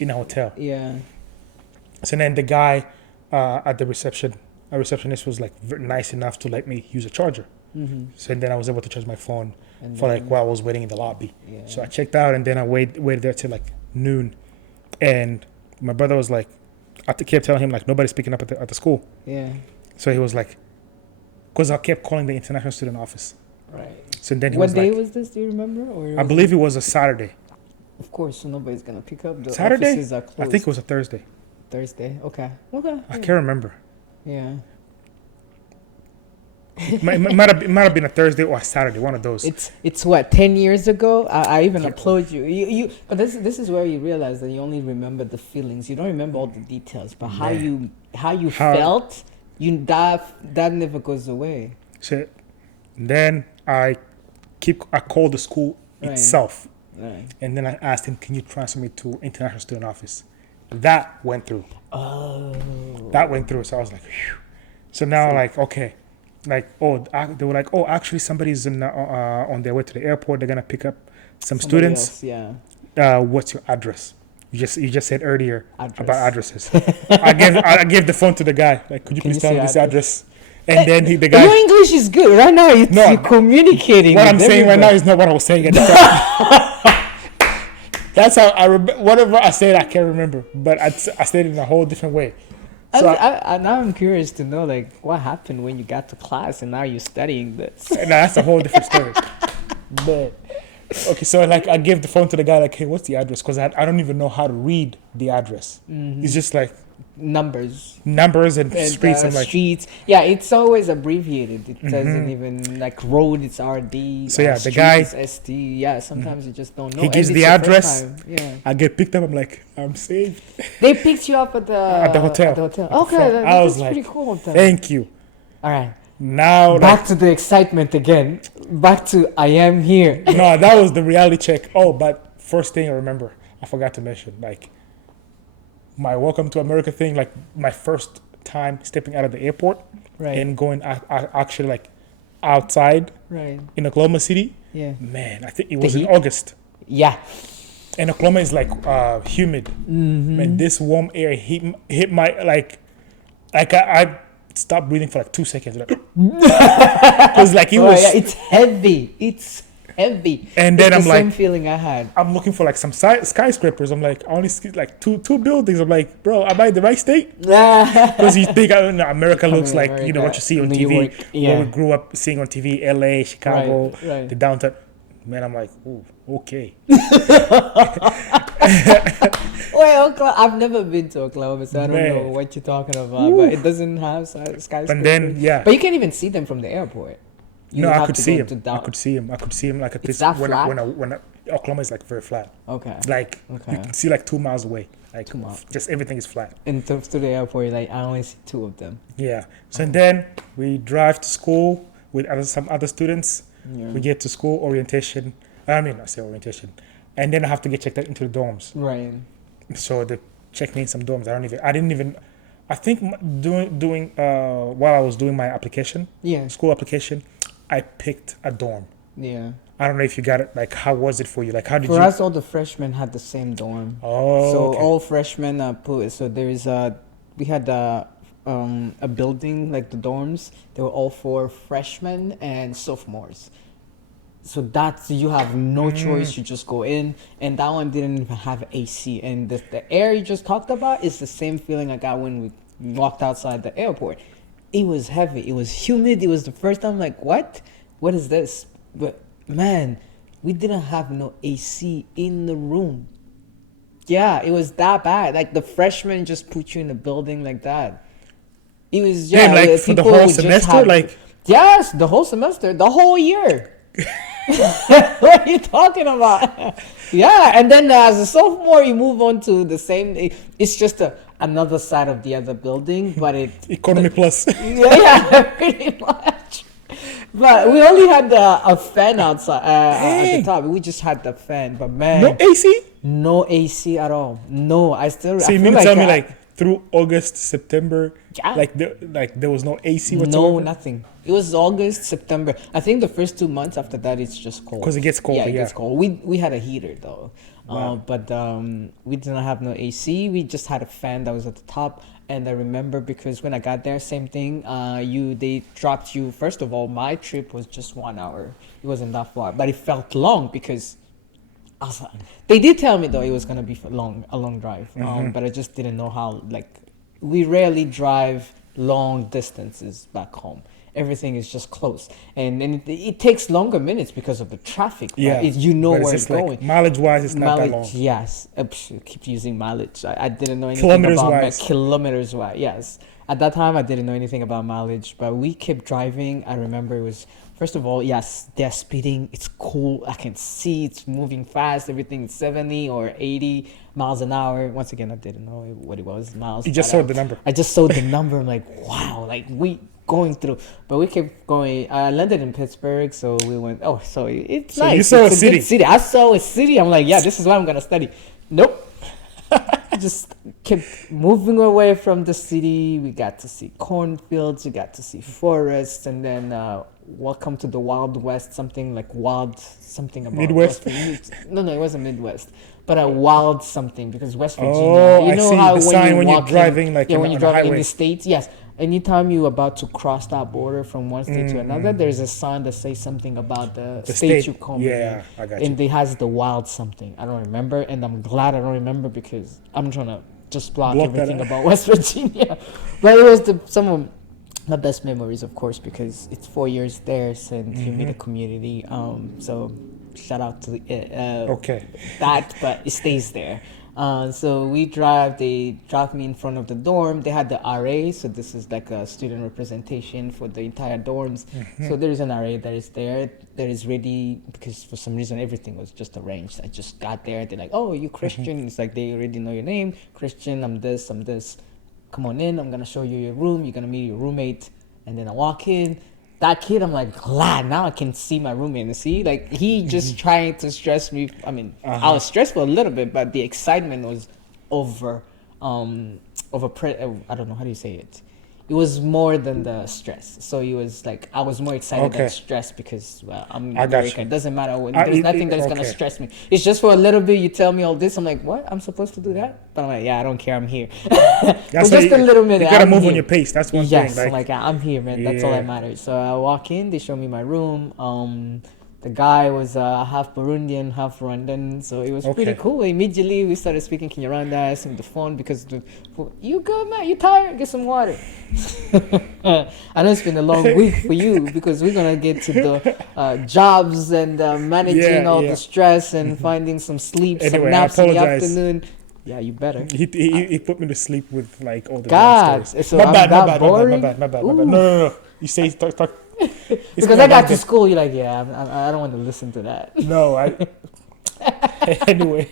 in a hotel. Yeah. So then the guy at the reception, a receptionist was like nice enough to let me use a charger. Mm-hmm. So then I was able to charge my phone And for then- like while I was waiting in the lobby. Yeah. So I checked out and then I waited there till like noon. And my brother was like, I kept telling him like nobody's picking up at the school. Yeah. So he was like, because I kept calling the international student office. Right. So then he What was day like, was this? Do you remember? Or I believe it was a Saturday. Of course, so nobody's gonna pick up. The Saturday? offices are I closed. think it was a Thursday. Thursday. Okay. Okay. I can't remember. Yeah. It might have been a Thursday or a Saturday, one of those. It's what 10 years ago. I even applaud you. You. But this is where you realize that you only remember the feelings. You don't remember all the details, but how you felt. That never goes away. So then I called the school Right. itself, Right. and then I asked him, "Can you transfer me to international student office?" That went through. Oh. That went through. So I was like, phew. So now like okay, like they were like, oh, actually somebody's on their way to the airport. They're gonna pick up some Somebody students. else, yeah. What's your address? You just said earlier Address. about addresses. I gave the phone to the guy. Like, could you Can please you tell say me this address? address? And then the Your guy. English is good right now. You're communicating. What I'm with saying right now everybody. is not what I was saying at the time. That's how I whatever I said I can't remember, but I said it in a whole different way. So Now I'm curious to know like what happened when you got to class and now you're studying this. no, that's a whole different story. But okay, so like I gave the phone to the guy like, hey, what's the address? Because I don't even know how to read the address. Mm-hmm. It's just like Numbers numbers and streets. I'm like, streets. Yeah, it's always abbreviated. It doesn't even like road. It's RD. So yeah, the street guy- is ST. Yeah, sometimes you just don't know. he And gives it's the your first address. time. Yeah, I get picked up. I'm like, I'm saved. they picked you up at the hotel. At the hotel. At the Okay, front. that, I was that's like, pretty cool. Of them. Thank you. All right, Now, back to the excitement again. Back to I am here. no, that was the reality check. Oh, but first thing I remember, I forgot to mention, like my welcome to America thing, like my first time stepping out of the airport Right. and going actually like outside Right. in Oklahoma City. Yeah. Man, I think it was in heat? August. Yeah. And Oklahoma is like humid. Mm-hmm. Man, this warm air hit my like I stopped breathing for like 2 seconds. Like, because like it was. Yeah, it's heavy. It's heavy. And then it's I'm the like- same feeling I had. I'm looking for like some skyscrapers. I'm like, I only see like two buildings. I'm like, bro, am I in the right state? Because you think America looks like America, what you see on New TV, York, yeah. what we grew up seeing on TV, LA, Chicago, Right. the downtown. Man, I'm like, ooh, okay. Well, I've never been to Oklahoma, so I don't Man. know what you're talking about. But it doesn't have skyscrapers. And then But you can't even see them from the airport. You no, I have could to see go him. to I down- could see him. I could see him like at It's this that when flat? Oklahoma is like very flat. Okay. Like Okay. you can see like 2 miles away. Like 2 miles. just everything is flat. And to the airport, like I only see 2 of them. Yeah. So then we drive to school with some other students. Yeah. We get to school orientation. I say orientation, and then I have to get checked out into the dorms. Right. So they checked me in some dorms. I didn't even. I think doing while I was doing my application, Yeah. school application, I picked a dorm. Yeah. I don't know if you got it. Like, how was it for you? Like, how did For you? us, all the freshmen had the same dorm. Oh, So okay. all freshmen put. So there is we had a building like the dorms. They were all for freshmen and sophomores. So that's you have no choice. You just go in, and that one didn't even have AC. And the air you just talked about is the same feeling I got when we walked outside the airport. It was heavy. It was humid. It was the first time like, what is this? But man, we didn't have no AC in the room. Yeah, it was that bad. Like the freshmen just put you in a building like that. It was Damn, like for the whole semester, like yes, the whole semester, the whole year. What are you talking about? Yeah, and then as a sophomore, you move on to the same. It's just another side of the other building, but economy plus. yeah, pretty much. But we only had a fan outside at the top. We just had the fan, but man, no AC. No AC at all. No, I still. So you I mean feel to tell like me like through August, September, Yeah. like there was no AC whatsoever? no, nothing. It was August, September. I think the first 2 months after that, it's just cold. 'Cause it gets colder, Yeah, it gets yeah. cold. We had a heater though, Wow. but we didn't have no AC. We just had a fan that was at the top. And I remember because when I got there, same thing. They dropped you. First of all, my trip was just 1 hour. It wasn't that far, but it felt long because they did tell me though it was gonna be a long drive. But I just didn't know how. Like, we rarely drive long distances back home. Everything is just close, and it takes longer minutes because of the traffic. Right? Yeah, You know but where just it's going. Mileage wise, it's not that long. Yes. Keep using mileage. I didn't know anything Kilometers about wise. kilometers wise. Yes. At that time, I didn't know anything about mileage, but we kept driving. I remember it was, first of all, yes, they're speeding. It's cool. I can see it's moving fast. Everything is 70 or 80 miles an hour. Once again, I didn't know what it was, miles. You just saw the number. I just saw the number. I'm like, wow, like we going through, but we kept going. I landed in Pittsburgh, so we went. Oh, so it's So nice. you saw It's a good city. I saw a city. I'm like, yeah, this is what I'm gonna study. Nope. Just kept moving away from the city. We got to see cornfields. We got to see forests, and then welcome to the Wild West. Something like wild something about Midwest? No, it wasn't Midwest, but a wild something because West Virginia. Oh, you I know see. how The sign when you're walk driving, like, yeah, in- when you're on the driving in highway. the states, yes. Anytime you're about to cross that border from one state to another, Mm. there's a sign that says something about the The state state. you come Yeah, in. I got And you. it has the wild something. I don't remember, and I'm glad I don't remember because I'm trying to just block Block that everything out. about West Virginia. But it was some of the best memories, of course, because it's 4 years there since you meet a community. So shout out to Okay. that, but it stays there. So they dropped me in front of the dorm. They had the RA, so this is like a student representation for the entire dorms. So there is an RA that is there, that is ready, because for some reason everything was just arranged. I just got there, they're like, oh, you Christian? It's like they already know your name. Christian, I'm this. Come on in, I'm gonna show you your room, you're gonna meet your roommate. And then I walk in, that kid, I'm like, glad now I can see my roommate and see, like, he just trying to stress me. I mean, I was stressed for a little bit, but the excitement was I don't know, how do you say it? It was more than the stress. So it was like, I was more excited Okay. than stressed because, well, I'm I got American. you. It doesn't matter. I- There's it- nothing that is going to okay. stress me. It's just for a little bit, you tell me all this. I'm like, what? I'm supposed to do that? But I'm like, yeah, I don't care. I'm here. For That's just why a little minute. You gotta I'm move here. on your pace. That's one Yes, thing. I'm like, I'm here, man. That's all that Yeah. matters. So I walk in, they show me my room. The guy was half Burundian, half Rwandan, so it was pretty Okay. cool. Immediately we started speaking Kinyarwanda, I asked him the phone because you good, man? You tired? Get some water. I know it's been a long week for you because we're gonna get to the jobs and managing Yeah, all yeah. the stress and finding some sleep, some Anyway, I naps in the apologize. afternoon. Yeah, you better. He put me to sleep with like all the God, bad stories. so My I'm bad, that my boring? bad. Ooh. No. You say talk. It's Because been I a got long to day. school, you're like, yeah, I don't want to listen to that. No, anyway,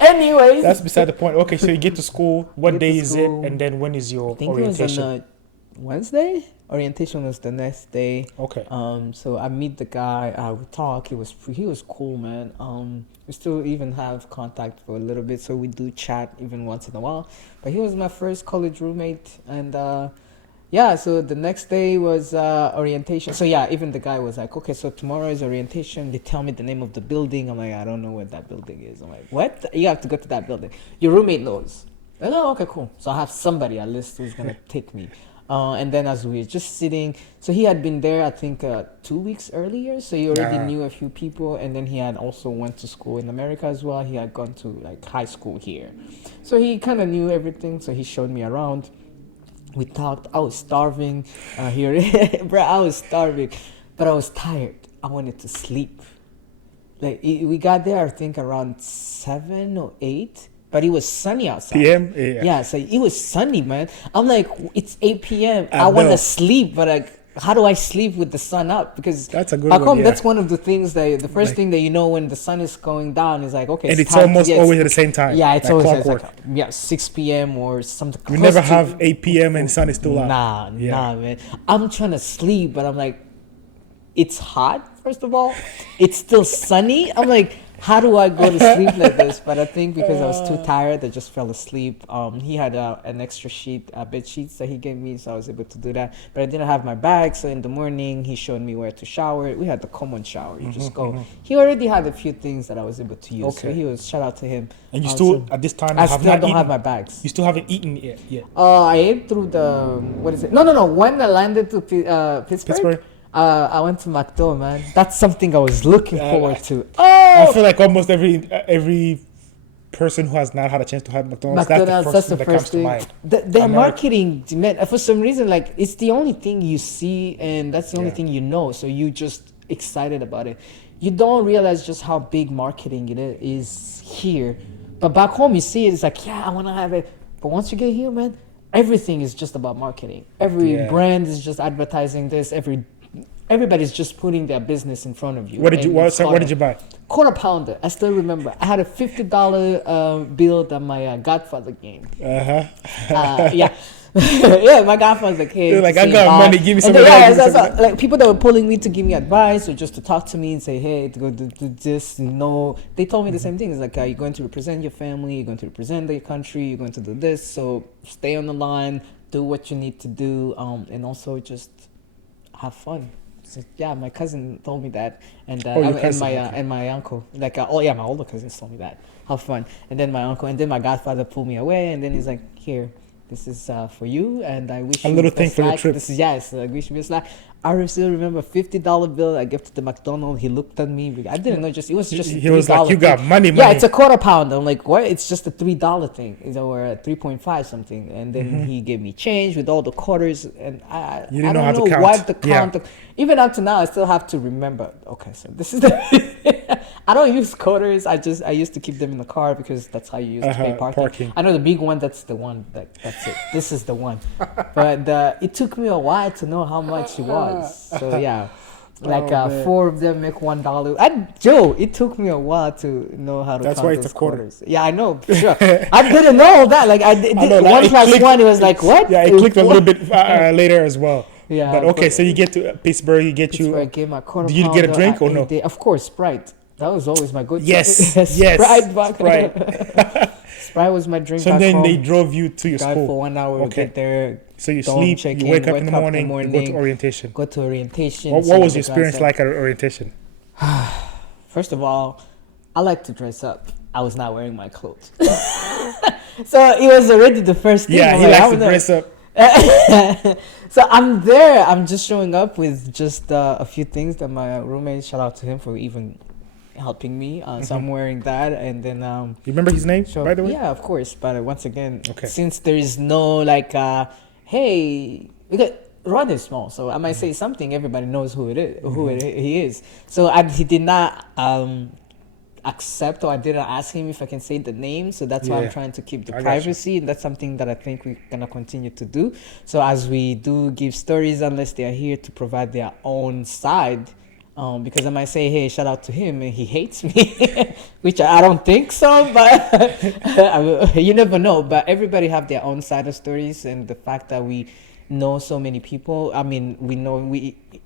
Anyways, that's beside the point. Okay, so you get to school. What Get day to is school. it? And then when is your I think orientation? it was on Wednesday. Orientation was the next day. Okay. So I meet the guy. We talk. He was cool, man. We still even have contact for a little bit, so we do chat even once in a while. But he was my first college roommate, and yeah. So the next day was orientation. So yeah, even the guy was like, okay, so tomorrow is orientation. They tell me the name of the building. I'm like, I don't know where that building is. I'm like, what? You have to go to that building. Your roommate knows. And, oh, okay, cool. So I have somebody at least who's gonna take me. And then as we were just sitting, so he had been there, I think 2 weeks earlier. So he already Ah. knew a few people, and then he had also went to school in America as well. He had gone to like high school here, so he kind of knew everything. So he showed me around. We talked. I was starving. Here, bro, I was starving, but I was tired. I wanted to sleep. Like we got there, I think around 7 or 8, but it was sunny outside. PM? Yeah. Yeah, so it was sunny, man. I'm like, it's 8 p.m. I I want know. to sleep, but like, how do I sleep with the sun up? Because That's a good back one, home, yeah. that's one of the things that the first Like- thing that you know when the sun is going down is like, okay, And it's time to almost get- always at the same time. Yeah, it's like always it's clockwork. like, yeah, 6 p.m. or something. We close never to- have 8 p.m. and the sun is still out. Nah, man. I'm trying to sleep, but I'm like, it's hot. First of all, it's still sunny. I'm like, how do I go to sleep like this? But I think because I was too tired, I just fell asleep. He had an extra sheet, bed sheets that he gave me, so I was able to do that. But I didn't have my bag, so in the morning he showed me where to shower. We had the common shower. You just go. He already had a few things that I was able to use. So Okay. he was shout out to him. And you still, So at this time, I have still not don't eaten. have my bags. You still haven't eaten yet. I ate through the what is it? No. When I landed to Pittsburgh. I went to McDo, man. That's something I was looking forward to. I feel like almost every person who has not had a chance to have McDonald's, that's the first thing that comes to mind. Their America. marketing, man, for some reason, like it's the only thing you see, and that's the only Yeah. thing you know. So you just excited about it. You don't realize just how big marketing it is here. But back home, you see it, it's like, yeah, I want to have it. But once you get here, man, everything is just about marketing. Every Yeah. brand is just advertising this. Everybody's just putting their business in front of you. What did and you? it's What did you buy? Quarter pounder. I still remember. I had a $50 bill that my godfather gave. Yeah. Yeah, my godfather's like, hey, You're like, to I say got bye. money, give me And some then, of that, yeah, give me some of that. like people that were pulling me to give me advice or just to talk to me and say, hey, to go do this, they told me the same thing. It's like, you're going to represent your family, you're going to represent your country, you're going to do this, so stay on the line, do what you need to do, and also just have fun. So, yeah, my cousin told me that, and your cousin, okay. and my uncle, like my older cousins told me that. Have fun, and then my uncle, and then my godfather pulled me away, and then he's like, here, this is for you, and I wish A you little best thing for your luck. trip. This is yes, I wish you best luck. I still remember $50 bill I gave to the McDonald's. He looked at me. I didn't know. It was just. He was like, "You got money, Yeah, money." it's a quarter pound. I'm like, what? It's just a $3 thing, or a 3.5 something. And then he gave me change with all the quarters, and I You didn't I know don't how to know count. what the Yeah. count. Even up to now, I still have to remember. Okay, so this is the. I don't use quarters. I used to keep them in the car because that's how you used to pay parking. I know the big one. That's the one. That's it. This is the one. But it took me a while to know how much it was. So yeah, like man. 4 of them make $1. And Joe, it took me a while to know how to. That's count why it's those a quarter. quarters. Yeah, I know. Sure. I didn't know all that. Like I did I know, like, 1 it plus clicked- 1. It was like what? Yeah, it clicked a little bit later as well. Yeah, But okay, but- so you get to Pittsburgh, you get Pittsburgh, I you. gave my quarter Did you get a pounder drink or at no? 8 day. Of course, Sprite. That was always my go-to. Yes, yes, Sprite. Back. Sprite. Sprite was my drink. So back then home. they drove you to your Drive school. for 1 hour. We Okay. get there. So you Don't sleep, check you in, wake up in the morning, you go to orientation. Go to orientation. What see was the your experience guys like at orientation? First of all, I like to dress up. I was not wearing my clothes. So it was already the first thing. Yeah, I'm he like, likes I to don't know. dress up. So I'm there. I'm just showing up with just a few things that my roommate, shout out to him for even helping me. So I'm wearing that, and then You remember his name, so by the way? yeah, of course. But once again, Okay. since there is no like, hey, because Ron is small, so I might say something. Everybody knows who it is, he is. So he did not accept, or I didn't ask him if I can say the name. So that's why Yeah. I'm trying to keep the I got you. privacy, and that's something that I think we're gonna continue to do. So as we do give stories, unless they are here to provide their own side. Because I might say, hey, shout out to him, and he hates me, which I don't think so, but you never know. But everybody have their own side of stories, and the fact that we know so many people, I mean,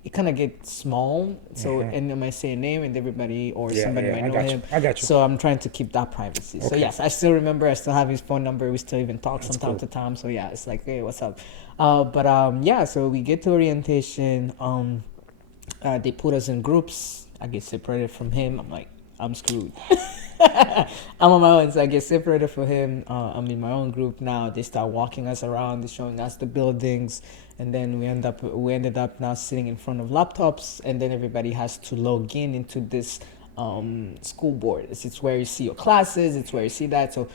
it kind of gets small. So, and I might say a name, and everybody or Yeah, somebody yeah, might I know got you. him. I got you. So I'm trying to keep that privacy. So Okay. yes, I still remember. I still have his phone number. We still even talk from time cool. to time. So yeah, it's like, hey, what's up? Yeah. So we get to orientation. They put us in groups. I get separated from him. I'm like, I'm screwed. I'm on my own, so I get separated from him. I'm in my own group now. They start walking us around, they're showing us the buildings, and then we ended up now sitting in front of laptops, and then everybody has to log in into this school board. It's where you see your classes. It's where you see that. So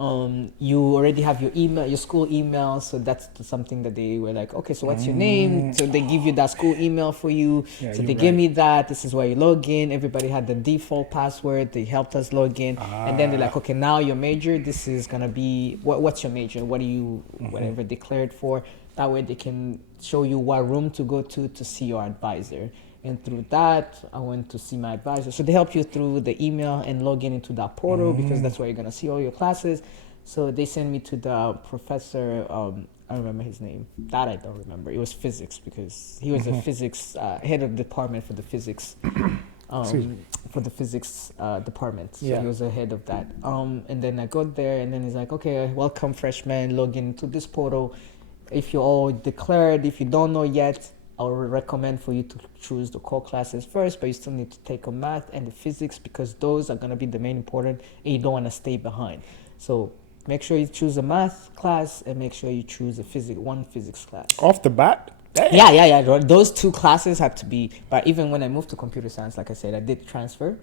You already have your email, your school email, so that's something that they were like, okay, so what's your name? So they give you that school email for you. Yeah, So you're they gave right. me that. This is where you log in. Everybody had the default password. They helped us log in, and then they're like, okay, now your major. This is gonna be what's your major? What do you whatever declared for? That way they can show you what room to go to see your advisor. And through that, I went to see my advisor. So they help you through the email and log in into that portal because that's where you're gonna see all your classes. So they sent me to the professor. I remember his name. That I don't remember. It was physics because he was a physics head of department for the physics. Excuse me. For the physics department. So Yeah. he was the head of that. And then I got there, and then he's like, okay, welcome freshmen, log into this portal. If you're all declared, if you don't know yet, I would recommend for you to choose the core classes first, but you still need to take a math and the physics because those are going to be the main important, and you don't want to stay behind. So make sure you choose a math class and make sure you choose one physics class. Off the bat? Damn. Yeah. Those two classes had to be. But even when I moved to computer science, like I said, I did transfer.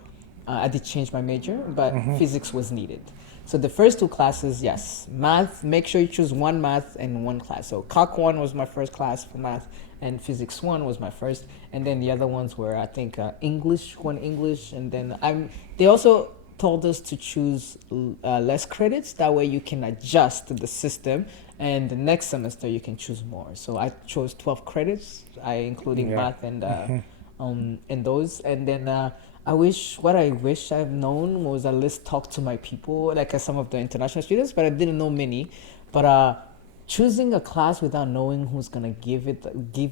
I did change my major, but physics was needed. So the first two classes, yes, math. Make sure you choose one math and one class. So Calc 1 was my first class for math, and Physics 1 was my first, and then the other ones were I think English, and then They also told us to choose less credits. That way you can adjust to the system, and the next semester you can choose more. So I chose 12 credits, including math and those, and then. What I wish I've known was at least talk to my people, like some of the international students, but I didn't know many. But choosing a class without knowing who's gonna give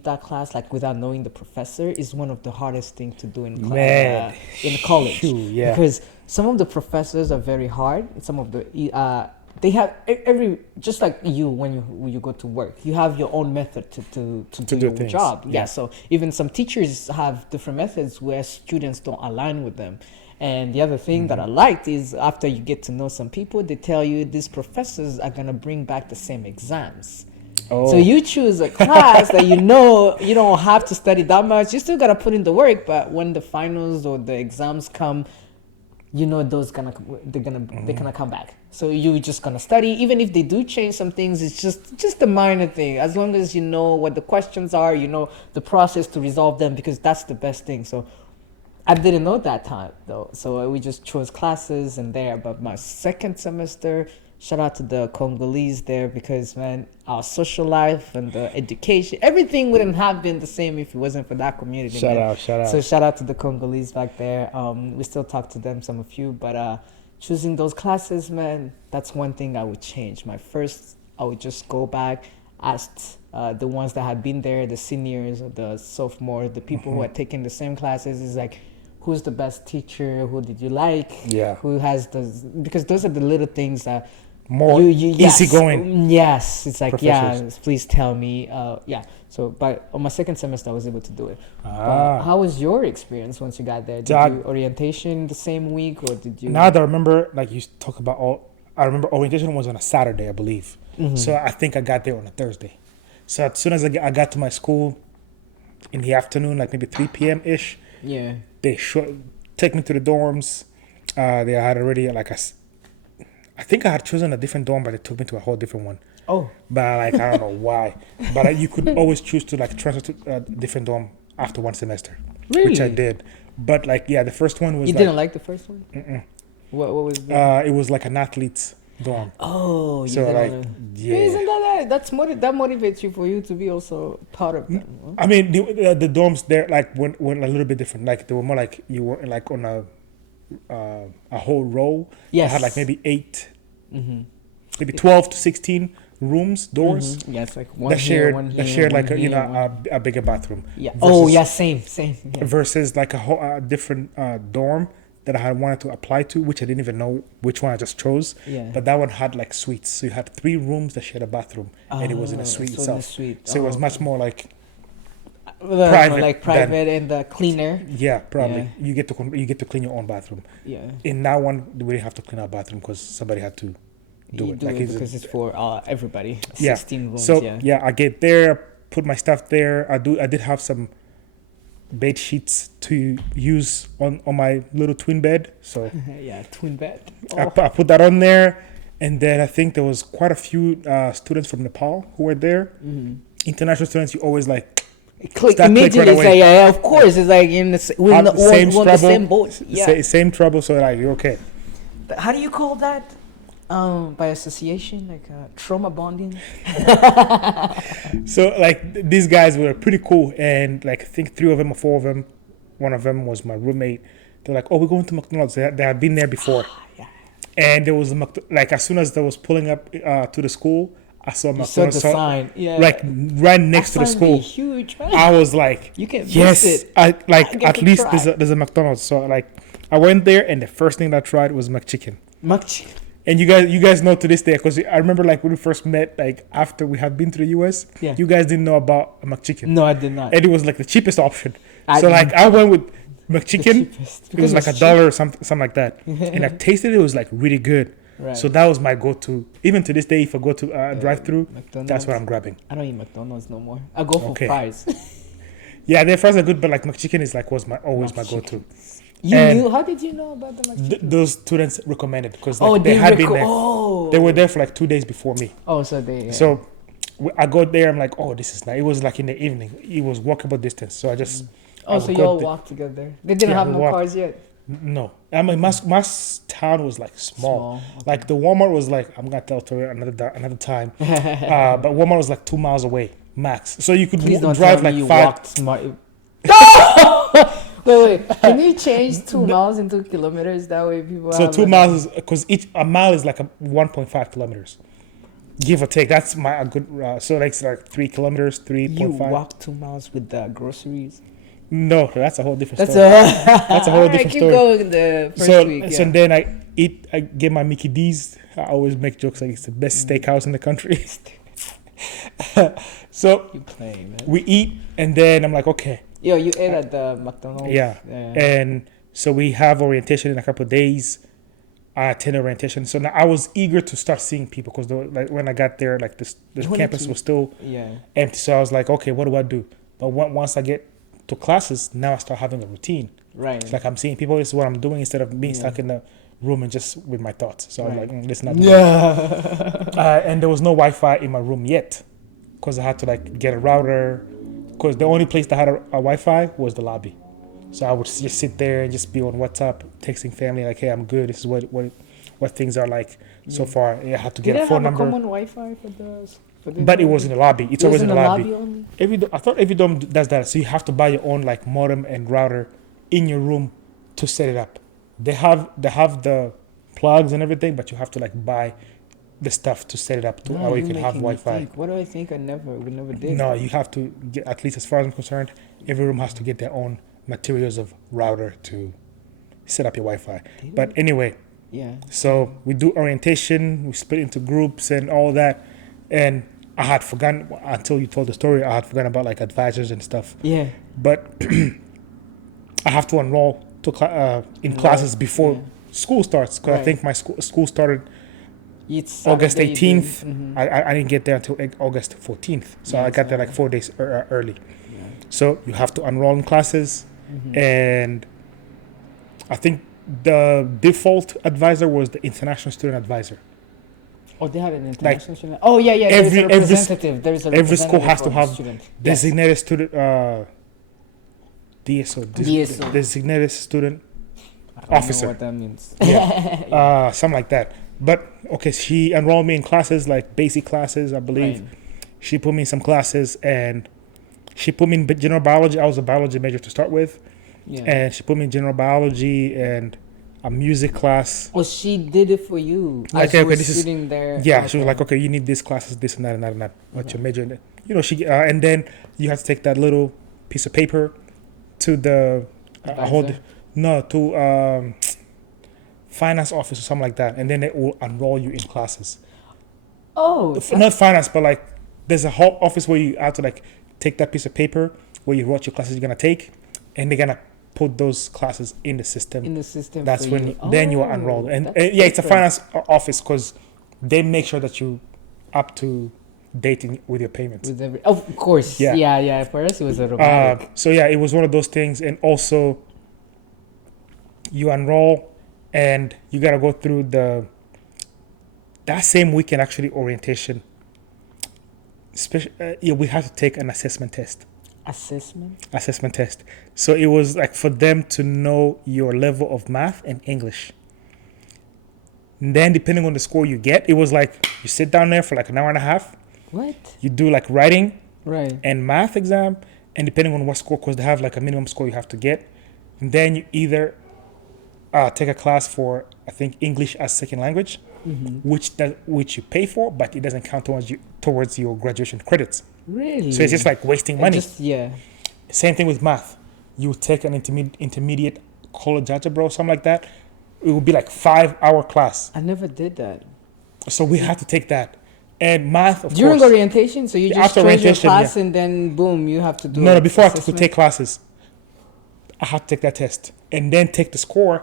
that class, like without knowing the professor, is one of the hardest things to do in college. Phew, yeah. Because some of the professors are very hard. Some of the they have just like you when you go to work, you have your own method to do your things. job. Yeah. So even some teachers have different methods where students don't align with them. And the other thing that I liked is after you get to know some people, they tell you these professors are gonna bring back the same exams. Oh. So you choose a class that you know you don't have to study that much. You still gotta put in the work, but when the finals or the exams come, you know they're gonna come back. So you just gonna study, even if they do change some things. It's just a minor thing. As long as you know what the questions are, you know the process to resolve them, because that's the best thing. So I didn't know that time though, so we just chose classes and there. But my second semester, shout out to the Congolese there, because man, our social life and the education, everything wouldn't have been the same if it wasn't for that community. Shout man. out. So shout out to the Congolese back there. We still talk to them, some of you, but choosing those classes, man, that's one thing I would change. I would just go back, ask the ones that had been there, the seniors or the sophomores, the people who had taken the same classes, is like, who's the best teacher? Who did you like? Yeah. Who has those? Because those are the little things that More easygoing. Yes, it's like professors. please tell me. So, but on my second semester, I was able to do it. Ah. How was your experience once you got there? Did you orientation the same week, or did you? Now that I remember, like you talk about I remember orientation was on a Saturday, I believe. So I think I got there on a Thursday. So as soon as I got to my school in the afternoon, like maybe 3 p.m. ish, Yeah. they take me to the dorms. They had already I think I had chosen a different dorm, but they took me to a whole different one. Oh. But like I don't know why. But you could always choose to like transfer to a different dorm after one semester, which I Really? did. But like the first one was You like, didn't like the first one? What was the? it was like an athlete's dorm. Oh, you So didn't like wanna- yeah. Isn't that that motivates you for you to be also part of them? Huh? I mean the dorms there like were a little bit different. Like they were more like you were like on a whole row. Yes. It had like maybe 8, maybe 12 to 16 rooms, doors. Yeah, it's like one That shared one here, shared one like here, one- a bigger bathroom. Yeah. Versus, Oh, yeah, same. Yeah. Versus like a whole different dorm that I had wanted to apply to, which I didn't even know which one I just chose. Yeah. But that one had like suites, so you had 3 rooms that shared a bathroom, and it was in a suite so in itself. a suite. So it was Oh. much more like Private, like than- private and cleaner. yeah, probably Yeah. you get to clean your own bathroom. Yeah. In that one, we didn't have to clean our bathroom because somebody had to do You it. do Like it it's- because it's for everybody. yeah. 16 rooms. So yeah. I get there, put my stuff there. I did have some bed sheets to use on my little twin bed. So Yeah, twin bed. I Oh. put that on there, And then I think there was quite a few students from Nepal who were there. International students, you always like Click start immediately. right say, away. yeah, of course. It's like we're in the, Same we're on the trouble, same boat. Yeah. same trouble. So like you're okay. But how do you call that? By association, like trauma bonding. So like these guys were pretty cool, and like I think 3 of them or 4 of them, one of them was my roommate. They're like, oh, we're going to McDonald's. They had been there before. Yeah. And there was like as soon as they was pulling up to the school, I saw You saw McDonald's. the sign. Yeah. Like right next to the That sign be school. huge, man. I was like, You can yes, visit. I like I get at to least try. there's a McDonald's. So like I went there, and the first thing that I tried was McChicken. And you guys know to this day, because I remember like when we first met, like after we had been to the US, Yeah. you guys didn't know about a McChicken. No, I did not. And it was like the cheapest option. I So like I went with The McChicken. cheapest. It was like $1 or something like that. And I tasted it, it was like really good. Right. So that was my go-to. Even to this day, if I go to a drive-through, McDonald's. that's what I'm grabbing. I don't eat McDonald's no more. I go for Okay. fries. Yeah, their fries are good, but like McChicken is like was always my go-to. You And knew? How did you know about the McChicken? Those students recommended because Oh, like, they had been reco- there. Oh. They were there for like 2 days before me. Oh, so they. Yeah. So I got there. I'm like, oh, this is nice. It was like in the evening. It was walkable distance. So I just. I Oh, so would you go all there. walked together. They didn't Yeah, have we no walked. cars yet. No, I mean my town was like small. Okay. Like the Walmart was like I'm gonna tell Tori another time. But Walmart was like 2 miles away max. So you could Please don't drive tell me like you 5. walked smart. Wait. Can you change 2 miles into kilometers? That way people. So have 2 like- miles because a mile is like 1.5 kilometers, give or take. That's a good. So that's like 3 kilometers, You 3.5. walk 2 miles with the groceries. No, that's a whole different That's story. That's a whole different keep story. going the first So week. so Yeah. then I get my Mickey D's. I always make jokes like it's the best steakhouse in the country. So You playing, man. we eat, and then I'm like, okay, Yo, you ate at the McDonald's. yeah. And so we have orientation in a couple of days. I attend orientation. So now I was eager to start seeing people because like when I got there, like the You wanted campus to- was still Yeah. empty. So I was like, okay, what do I do? But once I get to classes, now I start having a routine. Right. It's like I'm seeing people. This is what I'm doing instead of being Yeah. stuck in the room and just with my thoughts. So I was Right. like, let's not. Do Yeah. and there was no Wi-Fi in my room yet, because I had to like get a router. Because the only place that had a Wi-Fi was the lobby, so I would just sit there and just be on WhatsApp, texting family like, "Hey, I'm good. This is what things are like so far." Yeah, I had to Did get they a phone have a number, common Wi-Fi for the? but it was in the lobby. It's It always was in the lobby. only. I thought every dorm does that, so you have to buy your own like modem and router in your room to set it up. They have the plugs and everything, but you have to like buy the stuff to set it up to how you can have Wi-Fi. What do I think? We never did. No, you have to get, at least as far as I'm concerned, every room has to get their own materials of router to set up your Wi-Fi. Did But anyway, Yeah. so we do orientation, we split into groups and all that, and I had forgotten until you told the story. I had forgotten about like advisors and stuff. Yeah. But I have to enroll to in classes before Yeah. school starts, because I Right. think my school started It's August Saturday, 18th. mhm. I didn't get there until August 14th. So Yeah, I got there like 4 days early. So you have to enroll in classes. Mhm. And I think the default advisor was the international student advisor. Oh, they have an international student. Oh yeah, yeah. There's every- a representative. There's a every school representative has to for the have student. Yes. Designated student, DSO, DSO. designated student I don't officer. know what that means. Yeah, something like that. But okay, she enrolled me in classes, like basic classes, I believe. Right. She put me in some classes, and she put me in general biology. I was a biology major to start with, Yeah. and she put me in general biology and a music class. Oh, she did it for you. Like, As you okay, were this is- sitting there. Yeah, she was like, okay, you need this classes, this and that and that and that. What's your major in it? You know, she and then you have to take that little piece of paper to the Advisor? to finance office or something like that, and then they will enroll you in classes. Oh, Not finance, but like there's a whole office where you have to like take that piece of paper where you wrote your classes you're gonna take, and they're gonna put those classes in the system. in the system. That's for when you. then you are Oh, enrolled, and that's yeah, it's a different. finance office because they make sure that you up to date with your payments. With every, of course. Yeah. Yeah. For us, it was automatic. So yeah, it was one of those things, and also you enroll, and you gotta go through the that same weekend, actually, orientation, we had to take an assessment test. Assessment test. So it was like for them to know your level of math and English. And then depending on the score you get, it was like you sit down there for like an hour and a half. What? You do like writing Right. and math exam, and depending on what score, because they have like a minimum score you have to get. And then you either take a class for, I think, English as second language, which you pay for, but it doesn't count towards your graduation credits. Really? So it's just like wasting money. Yeah. Same thing with math. You take an intermediate college algebra or something like that. It would be like 5-hour class. I never did that. So we had to take that. And math, of During course. orientation, so you just After chose your orientation, class yeah. and then boom, you have to do. No, before I have to assessment? take classes, I had to take that test and then take the score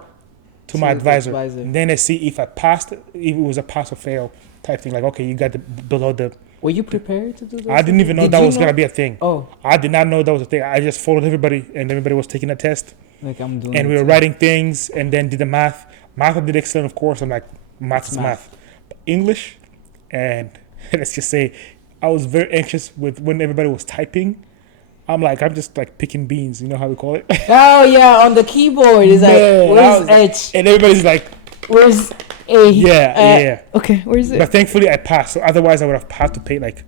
to my the advisor. advisor. And then I see if I passed, if it was a pass or fail type thing. Like, okay, you got below the. Were you prepared to do that? I didn't even know Did that you was gonna be a thing. Oh, I did not know that was a thing. I just followed everybody, and everybody was taking a test, like I'm doing. and we it were too. writing things, and then did the math. Math I did excellent, of course. I'm like, math is math. But English, and let's just say, I was very anxious with when everybody was typing. I'm just like picking beans. You know how we call it? Oh yeah, on the keyboard is like, Man, where's H? And everybody's like, Where's A? yeah. Okay, where is it? But thankfully I passed. So otherwise I would have had to pay like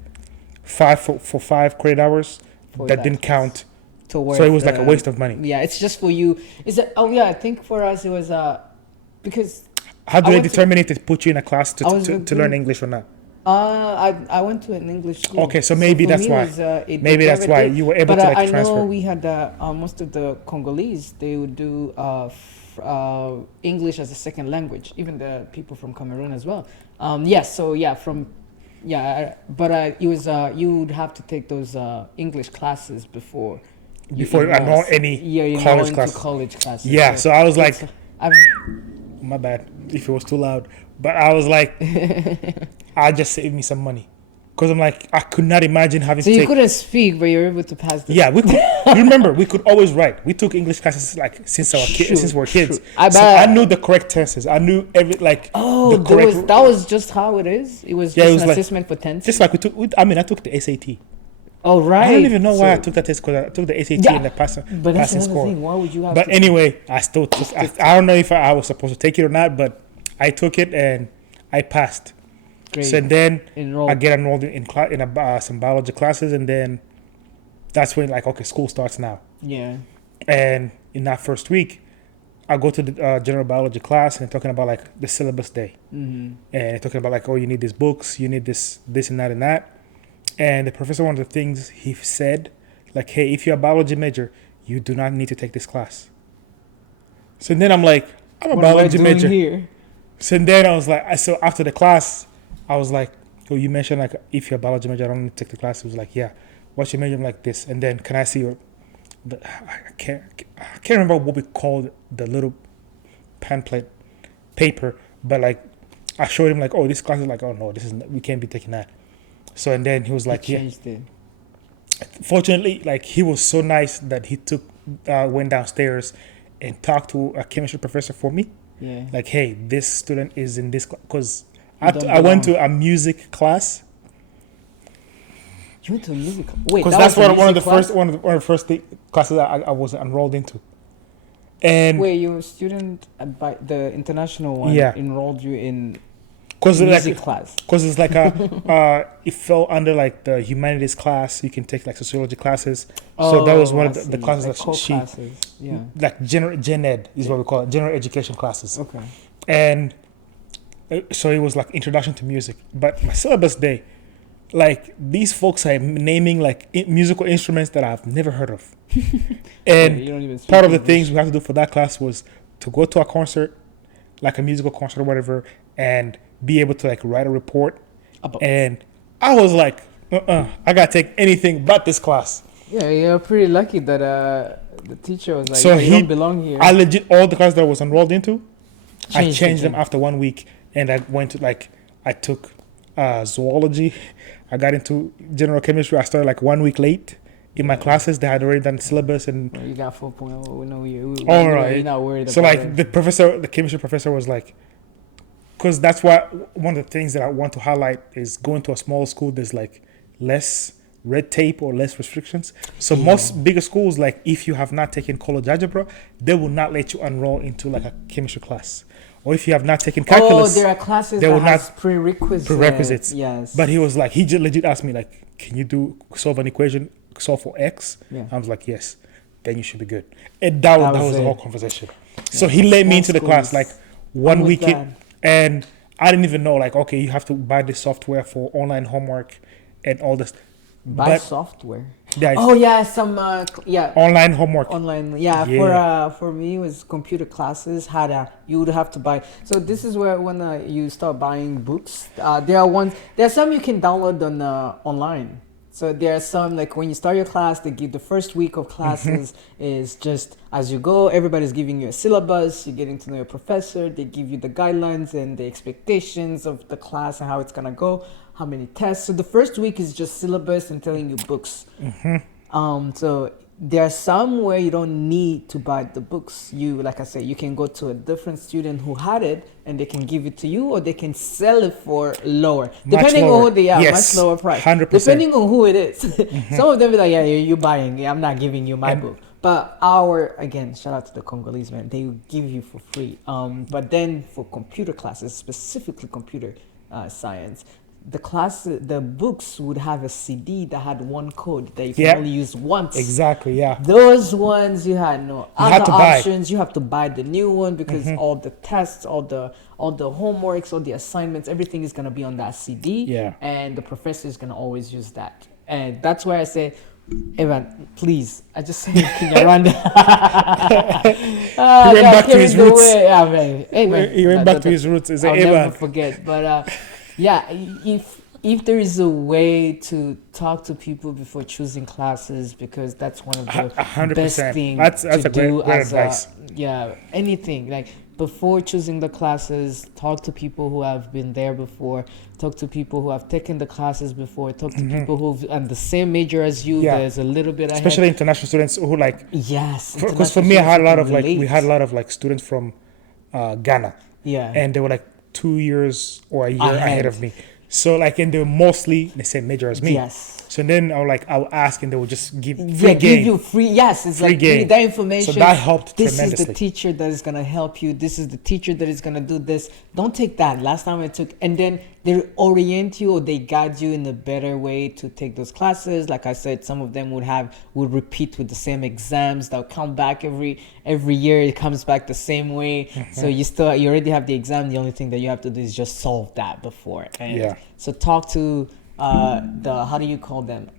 5 credit hours For that that didn't count. Towards So it was like a waste of money. Yeah, it's just for you. Is it? Oh yeah, I think for us it was because How do I they went to- determine if they put you in a class I was to learn English or not? I went to an English school. Okay, so maybe for that's me why. it was, Maybe that's why you were able but, to like I transfer. know we had most of the Congolese. They would do English as a second language. Even the people from Cameroon as well. Yes. So yeah, but it was you would have to take those English classes before You enroll any college class. College classes. Yeah, so I was like, I've, my bad if it was too loud. But I was like, I just saved me some money. Because I'm like, I could not imagine having so to you take... couldn't speak, but you were able to pass the... Yeah, we could. You remember, we could always write. We took English classes like since we were kids. I knew the correct tenses. I knew Oh, the correct... that was just how it is? It was just an assessment for tenses? Just like I took the SAT. Oh, right. I don't even know why I took that test, because I took the SAT and the passing score. Thing. Why would you have But to... anyway, I still took... I don't know if I was supposed to take it or not, but I took it and I passed. Great. So then Enrolled. I get enrolled in some biology classes, and then that's when school starts now. Yeah. And in that first week, I go to the general biology class, and they're talking about the syllabus day, and they're talking about you need these books, you need this and that and that. And the professor, one of the things he said, hey, if you're a biology major, you do not need to take this class. So then I'm like, I'm a biology major. Here? So then I was like, so after the class, I was like, oh, you mentioned if you're a biology major, I don't need to take the class. He was like, yeah. What's your major? I'm like, this. And then can I see your... I can't remember what we called the little pamphlet paper, but I showed him oh, this class is oh no, we can't be taking that. So and then he was like, yeah. Changed it. Fortunately, he was so nice that he went downstairs and talked to a chemistry professor for me. Yeah. Hey, this student is in this class, because I went to a music class. You went to a music? Wait, because that's one of the first classes I was enrolled into. And wait, your student the international one enrolled you in music class? Because it's it fell under the humanities class. You can take sociology classes. So that was one of the classes that she classes. Yeah. Gen Ed is what we call it, general education classes. Okay. And so it was introduction to music. But my syllabus day, these folks are naming musical instruments that I've never heard of. And you don't even speak part of the English. things we had to do for that class was to go to a concert, a musical concert or whatever, and be able to write a report. And I was like, I gotta take anything but this class. Yeah, you're pretty lucky that the teacher was like, So you don't belong here. I legit, all the classes that I was enrolled into, I Changed changed it, them after 1 week, and I went to I took zoology. I got into general chemistry. I started 1 week late in my classes. They had already done the syllabus, and You got 4.0. We know you. all right. You're not worried So about it. the chemistry professor was like, because that's why one of the things that I want to highlight is going to a small school. There's like less red tape or less restrictions. So most bigger schools, like if you have not taken college algebra, they will not let you enroll into like a chemistry class. Or if you have not taken calculus, there are classes they that will has not prerequisites. Yes. But he was like, he just legit asked me like, can you solve an equation, solve for X? Yeah. I was like, yes. Then you should be good. And that was the it. whole conversation. So he let me into the class like one weekend, and I didn't even know like, okay, you have to buy this software for online homework and all this. Buy software. Yeah, some online homework. Online, for me it was computer classes. You would have to buy. So this is where when you start buying books, there are some you can download on online. So there are some, like when you start your class, they give the first week of classes is just as you go, everybody's giving you a syllabus, you're getting to know your professor, they give you the guidelines and the expectations of the class and how it's gonna go, how many tests. So the first week is just syllabus and telling you books. So there are some where you don't need to buy the books. Like I said, you can go to a different student who had it and they can give it to you, or they can sell it for lower, depending on who they are. Much lower price, 100%. Depending on who it is. Some of them be like, yeah, you're buying. I'm not giving you my book. But again, shout out to the Congolese, man. They will give you for free. But then for computer classes, specifically computer science, the books would have a CD that had one code that you can only use once. Exactly, yeah. Those ones you had no other options. Buy. You have to buy the new one because all the tests, all the homeworks, all the assignments, everything is gonna be on that CD. Yeah. And the professor is gonna always use that. And that's why I say, Evan, please, I just say Kinyarwanda. He went back to his roots. He went back to his roots. I'll never forget. But if there is a way to talk to people before choosing classes, because that's one of the 100%. best things that's to a do great as advice. Anything like before choosing the classes, talk to people who have been there before, talk to people who have taken the classes before, talk to people who've and the same major as you. There's a little bit especially ahead. International students who like because for me I had a lot of we had a lot of like students from Ghana, and they were like 2 years or a year ahead of me. So like, and they were mostly the same major as me. Yes. So then I'll ask, and they will just give free give game. you free. Yes, it's free like game. That information. So that helped tremendously. This is the teacher that is gonna help you. This is the teacher that is gonna do this. Don't take that. Last time I took, and then they orient you or they guide you in a better way to take those classes. Like I said, some of them would repeat with the same exams. They'll come back every year. It comes back the same way. So you already have the exam. The only thing that you have to do is just solve that before. And so talk to how do you call them?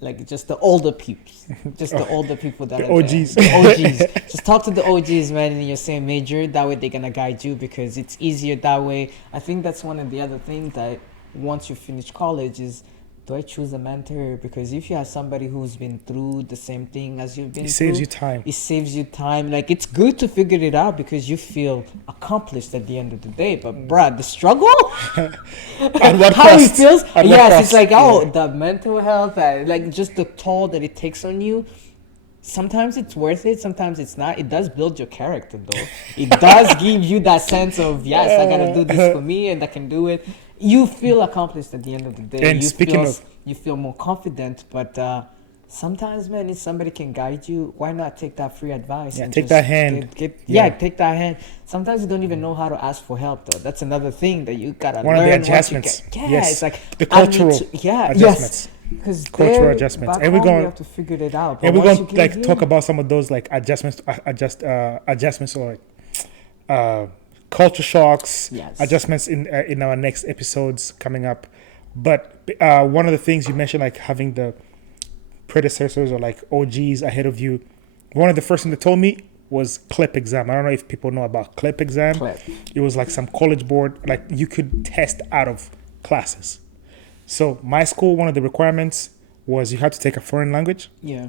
Like just the older peeps, just the older people that the are OGs. There. The OGs. Just talk to the OGs, man, in your same major. That way they're gonna guide you because it's easier that way. I think that's one of the other things that once you finish college is, do I choose a mentor? Because if you have somebody who's been through the same thing as you've been through, it saves you time. It saves you time. Like it's good to figure it out because you feel accomplished at the end of the day. But bruh, the struggle and what how cost? it feels. At Yes, it's like the mental health, like just the toll that it takes on you. Sometimes it's worth it. Sometimes it's not. It does build your character, though. It does give you that sense of yes, I gotta do this for me, and I can do it. You feel accomplished at the end of the day. And You feel more confident, but sometimes, man, if somebody can guide you, why not take that free advice? Yeah, and take just that hand. Take that hand. Sometimes you don't even know how to ask for help, though. That's another thing that you gotta learn. One of the adjustments. It's like the cultural adjustments. Because cultural adjustments, and we're going to have to figure it out. And we're going to talk about some of those like adjustments or culture shocks, adjustments in our next episodes coming up. But one of the things you mentioned, like having the predecessors or like OGs ahead of you, one of the first things they told me was CLEP exam. I don't know if people know about CLEP exam. It was like some college board, like you could test out of classes. So my school, one of the requirements was you had to take a foreign language. Yeah.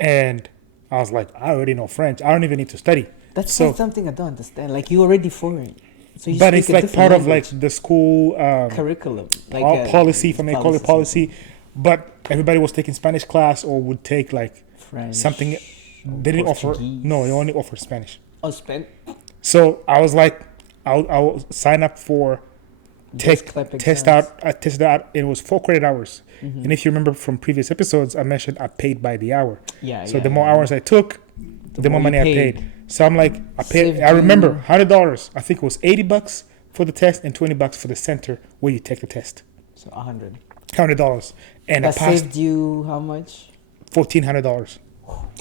And I was like, I already know French. I don't even need to study. That's something I don't understand. Like you already foreign. So but it's like part of like the school curriculum, like policy, if I may call it policy. But everybody was taking Spanish class or would take like French, something. They didn't offer. No, they only offered Spanish. Oh, Spanish. So I was like, I'll sign up for Just clip test exams. out. I tested out, and it was 4 credit hours. And if you remember from previous episodes, I mentioned I paid by the hour. Yeah. So the more hours I took, the more you money I paid. paid. So I'm like, I paid. Saved I remember you- $100. I think it was $80 for the test and $20 for the center where you take the test. So 100. $100, and That I passed saved you how much? $1,400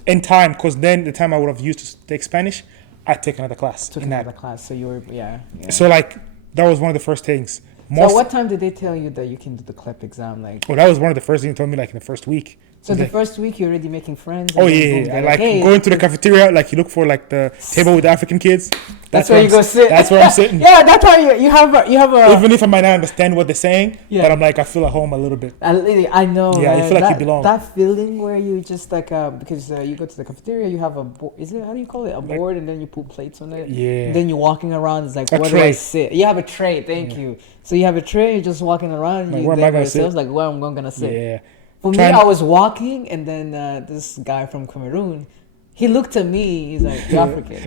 in time. Because then the time I would have used to take Spanish, I take another class. Took in that. another class. So you were yeah. So like that was one of the first things. So what time did they tell you that you can do the CLEP exam? Like, Well, that was one of the first things they told me, like in the first week. so the Like, first week you're already making friends. oh and then yeah, boom, yeah. they're Like hey, going to the cafeteria, like you look for like the table with the African kids. That's where you go sit. That's where I'm sitting. Yeah, that's why you have a. Even if I might not understand what they're saying, Yeah. but I'm like I feel at home a little bit. I know. Yeah, you man. feel like you that, belong. That feeling where you just like because you go to the cafeteria, you have a is it how do you call it a board, and then you put plates on it. Yeah. And then you're walking around. It's like A where do I tray. sit? You have a tray. Thank you. So you have a tray. You're just walking around. Like, You where am I there gonna by yourself, sit? like where I'm gonna sit. Yeah. For me, Trying- I was walking, and then this guy from Cameroon, he looked at me. He's like, "You're African."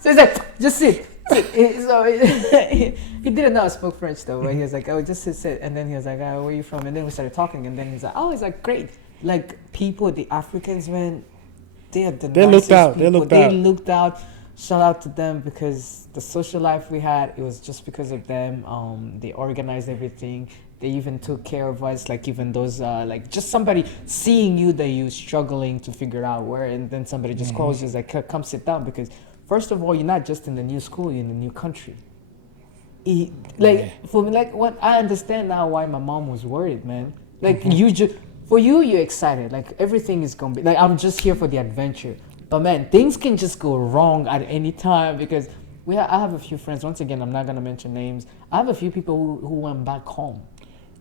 So he's like, "Just sit." So he didn't know I spoke French though. But he was like, "Oh, just sit." And then he was like, "Oh, where are you from?" And then we started talking. And then he's like, "Oh, he's like, great. Like people, the Africans, man, they are the They nicest looked out. They people. looked They out. looked out. Shout out to them because the social life we had, it was just because of them. They organized everything. They even took care of us, like even those, like just somebody seeing you that you're struggling to figure out where, and then somebody just calls you, is like, come sit down, because first of all, you're not just in the new school, you're in the new country. For me, like what I understand now why my mom was worried, man. Like you just, for you, you're excited. Like everything is gonna be, like I'm just here for the adventure. But man, things can just go wrong at any time because I have a few friends. Once again, I'm not gonna mention names. I have a few people who went back home.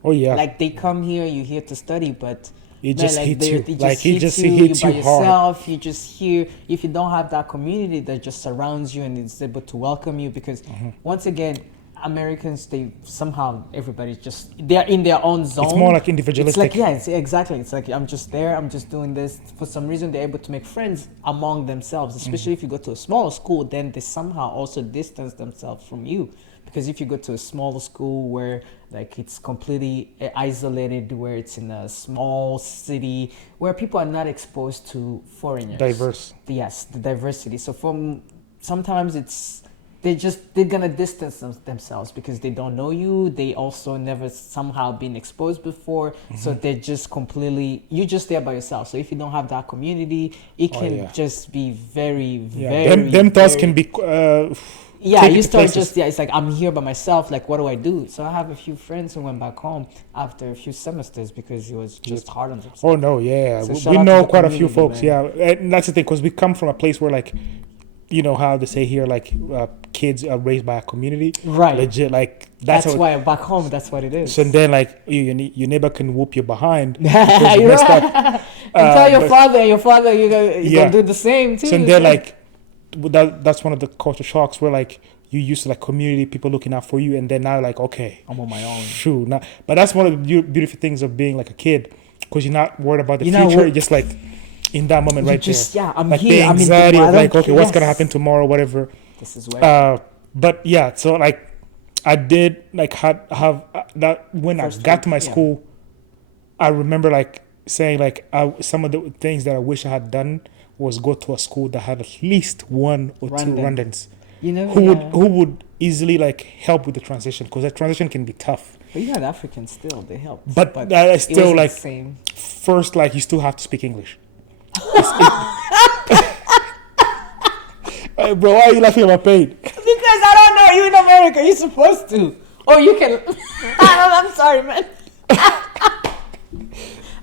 Oh yeah. Like they come here, you're here to study, but It man, just like, hits you. they Like, it just you, hits you're by you hard. yourself. You just here. If you don't have that community that just surrounds you and is able to welcome you, because once again, Americans, they somehow everybody's just they're in their own zone. It's more like individualistic. It's like it's exactly. It's like I'm just there. I'm just doing this. For some reason, they're able to make friends among themselves. Especially if you go to a smaller school, then they somehow also distance themselves from you. Because if you go to a smaller school where like it's completely isolated, where it's in a small city, where people are not exposed to foreigners, Diverse. Yes, the diversity. So sometimes they're gonna distance themselves because they don't know you. They also never somehow been exposed before, so they're just you're just there by yourself. So if you don't have that community, it can just be very, very. Them thoughts very- can be. Yeah, take you you to start places. it's like I'm here by myself. Like, what do I do? So I have a few friends who went back home after a few semesters because it was just hard on themselves. Oh no, yeah, So we shout out to know the quite a few community, folks. man. Yeah, and that's the thing because we come from a place where like, you know how they say here like kids are raised by a community. Right. Legit, like That's how, why back home, that's what it is. So then like your neighbor can whoop you behind. You're because you messed up. right. And tell your but- father, and your father, you're Yeah. gonna do the same too. So then like, that's one of the culture shocks where like you used to like community people looking out for you, and then now like okay, I'm on my own. shoot, now, but that's one of the beautiful things of being like a kid because you're not worried about the You're not future. wor- You're just like in that moment You right just, there. yeah, I'm Like here. the I'm in the anxiety of world. like okay, what's gonna Yes. happen tomorrow, whatever. This is where. But yeah, so like I did like have that when First I got week, to my yeah. school, I remember like saying like some of the things that I wish I had done was go to a school that had at least one or two Rwandan. Rwandans You know, who would easily like help with the transition because that transition can be tough. But you had Africans still. They helped. But that is it still wasn't like the same. first like you still have to speak English. Bro, why are you laughing at my pain? Because I don't know. You in America, you're supposed to. Or you can. I'm sorry, man.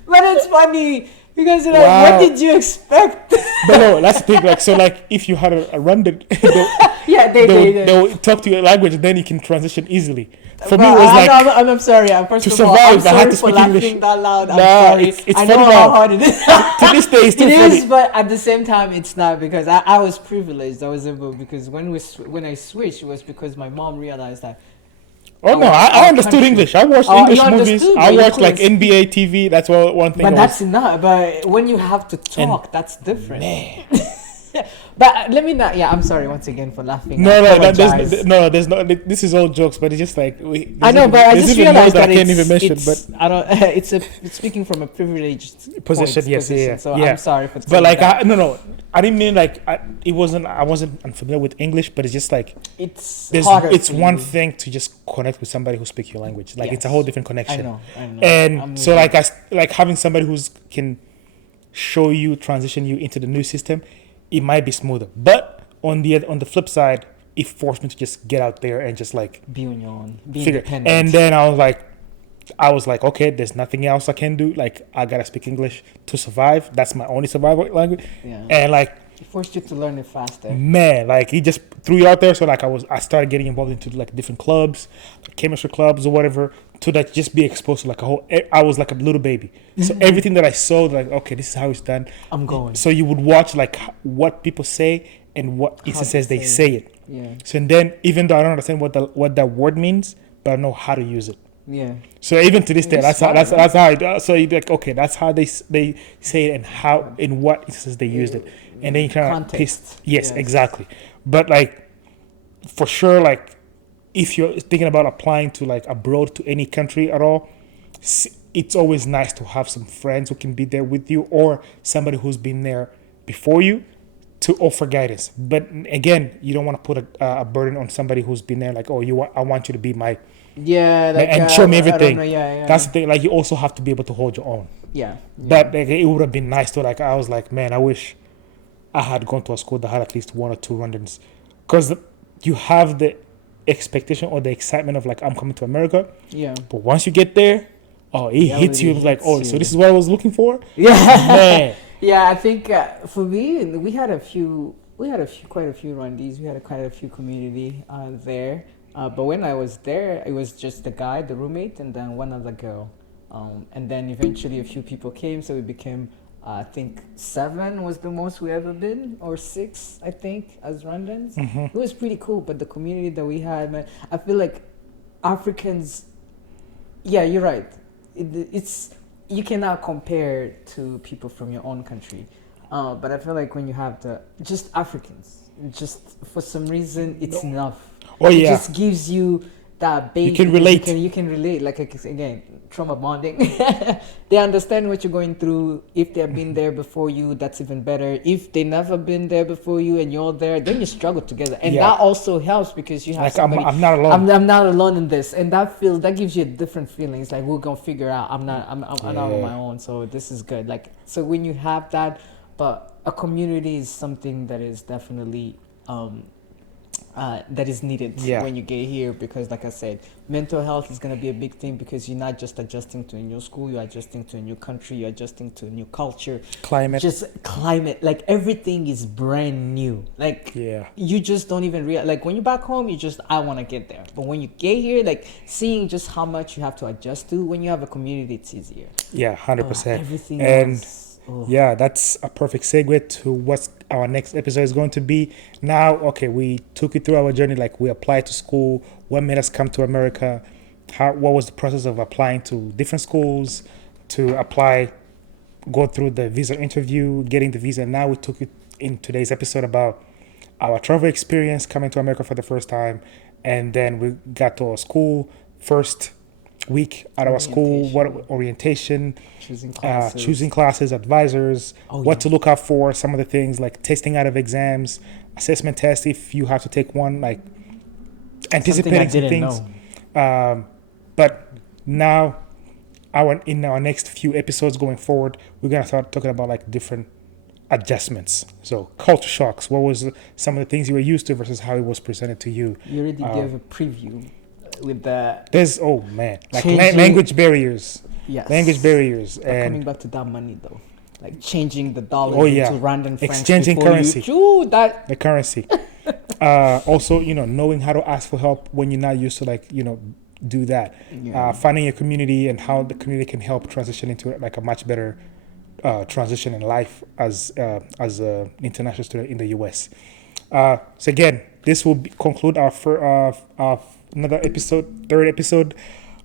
But it's funny because you're like, Wow. what did you expect? But no, that's the thing. Like so, like if you had a Rwandan, Yeah, they'll talk to your language, then you can transition easily. For me, it was like I'm sorry. First to of all, survive, I'm I had sorry to for speak English. laughing that loud. I'm Nah, sorry. it's I know funny how now. hard it is. to this day, it's still It funny. is, but at the same time, it's not because I was privileged. I was able because when I switched, it was because my mom realized that. Oh no, I understood country. English. I watched Oh, English you movies. understood, I but you watched like couldn't NBA TV. That's one thing. But I that's enough. But when you have to talk, that's different. But let me not. Yeah, I'm sorry once again for laughing. I There's apologize. no, there's no. This is all jokes, but it's just like I know, but I there's just even more realized that I can't even mention. it's But I don't. It's speaking from a privileged position, yes, position. So yeah. I'm sorry for. But saying like, that. no, I didn't mean like it wasn't. I wasn't unfamiliar with English, but it's just like It's there's. harder. It's for one you. thing to just connect with somebody who speaks your language. Like it's a Yes. whole different I connection. know. I know. And I'm so with like you. like having somebody who's can show you transition you into the new system, it might be smoother. But on the flip side, it forced me to just get out there and just like Be on your own. Be figure. independent. And then I was like, okay, there's nothing else I can do. Like I gotta speak English to survive. That's my only survival language. Yeah. And like, It forced you to learn it faster. man, like he just threw it out there. So like I started getting involved into like different clubs, like chemistry clubs or whatever, to like just be exposed to like a whole. I was like a little baby. So everything that I saw, like okay, this is how it's done. I'm going. So you would watch like what people say and what it How says they they say say it. Yeah. So and then even though I don't understand what that word means, but I know how to use it. Yeah. So even to this day, You're that's how smart, that's how it. So you be like, okay, that's how they say it and how in what instances they used it, and then you kind of Context. yes, exactly. But like for sure, like if you're thinking about applying to like abroad to any country at all, it's always nice to have some friends who can be there with you or somebody who's been there before you to offer guidance. But again, you don't want to put a burden on somebody who's been there. Like, oh, I want you to be my Yeah. Like, and show me I don't everything. know, yeah. That's the thing. Like you also have to be able to hold your own. Yeah. But like, it would have been nice to like. I was like, man, I wish I had gone to a school that had at least 1 or 2 Rwandans, because you have the expectation or the excitement of like I'm coming to America. Yeah. But once you get there, oh, it hits you. Reality Like, hits oh, you. so this is what I was looking for. Yeah. Man, Yeah, I think for me, we had quite a few Rwandese. We had quite a few community there. But when I was there, it was just the guy, the roommate, and then one other girl. And then eventually a few people came, so we became, I think 7 was the most we ever been, or 6, I think, as Rwandans. It was pretty cool, but the community that we had, man, I feel like Africans, yeah, you're right. It's you cannot compare to people from your own country, but I feel like when you have just Africans, just for some reason it's enough. Oh, It yeah. just gives you that base. can relate. You can relate. Like again, trauma bonding. They understand what you're going through. If they've been there before you, that's even better. If they never been there before you and you're there, then you struggle together, and Yeah. that also helps because you have like somebody. I'm not alone. I'm not alone in this, and that gives you a different feeling. It's like we're gonna figure out. I'm not on my own, so this is good. Like so when you have that, but a community is something that is definitely that is needed Yeah. when you get here, because like I said, mental health is going to be a big thing because you're not just adjusting to a new school, you're adjusting to a new country, you're adjusting to a new culture, Climate. just climate, like everything is brand new. Like Yeah. you just don't even realize, like when you're back home you just I want to get there, but when you get here, like seeing just how much you have to adjust to, when you have a community it's easier. Yeah, 100%. Everything And else, oh. yeah, that's a perfect segue to what our next episode is going to be. Now, okay, we took you through our journey, like we applied to school, what made us come to America, what was the process of applying to different schools, to apply, go through the visa interview, getting the visa. Now we took you in today's episode about our travel experience coming to America for the first time, and then we got to our school, first week at our school, what orientation, choosing classes, advisors, what to look out for, some of the things like testing out of exams, assessment tests if you have to take one, like anticipating some things. But now, in our next few episodes going forward, we're gonna start talking about like different adjustments. So culture shocks. What was some of the things you were used to versus how it was presented to you? You already gave a preview with the There's like changing- language barriers. yes. Language barriers But and coming back to that money though, like changing the dollars Oh, yeah. into random francs Exchanging before currency. Ooh, that the currency. Also, knowing how to ask for help when you're not used to do that. Yeah. Finding your community and how the community can help transition into like a much better transition in life as an international student in the U.S. So again, this will conclude our another episode, third episode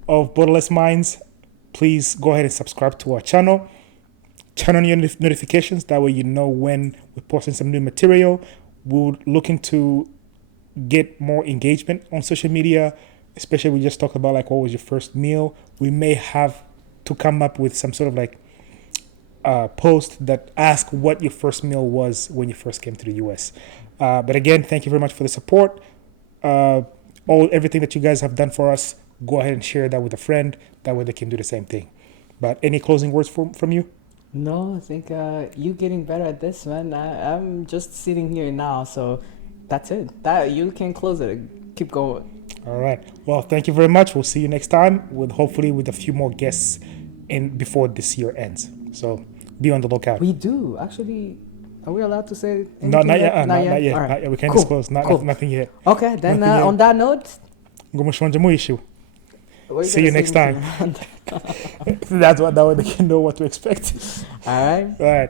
of Borderless Minds. Please go ahead and subscribe to our channel. turn on your notifications. That way you know when we're posting some new material. We're looking to get more engagement on social media, especially we just talked about like what was your first meal. We may have to come up with some sort of like post that ask what your first meal was when you first came to the US. But again, thank you very much for the support. Everything that you guys have done for us, go ahead and share that with a friend. That way they can do the same thing. But any closing words from you? No, I think you getting better at this, man. I'm just sitting here now, so that's it. That you can close it. Keep going. All right. Well, thank you very much. We'll see you next time with hopefully with a few more guests in before this year ends. So be on the lookout. We do actually. Are we allowed to say anything? No, not yet. Not yet. All right. Not yet. We can't Cool. disclose. Nothing yet. Okay, then Nothing yet. on that note, see you next time. That's what that way they can know what to expect. All right. All right.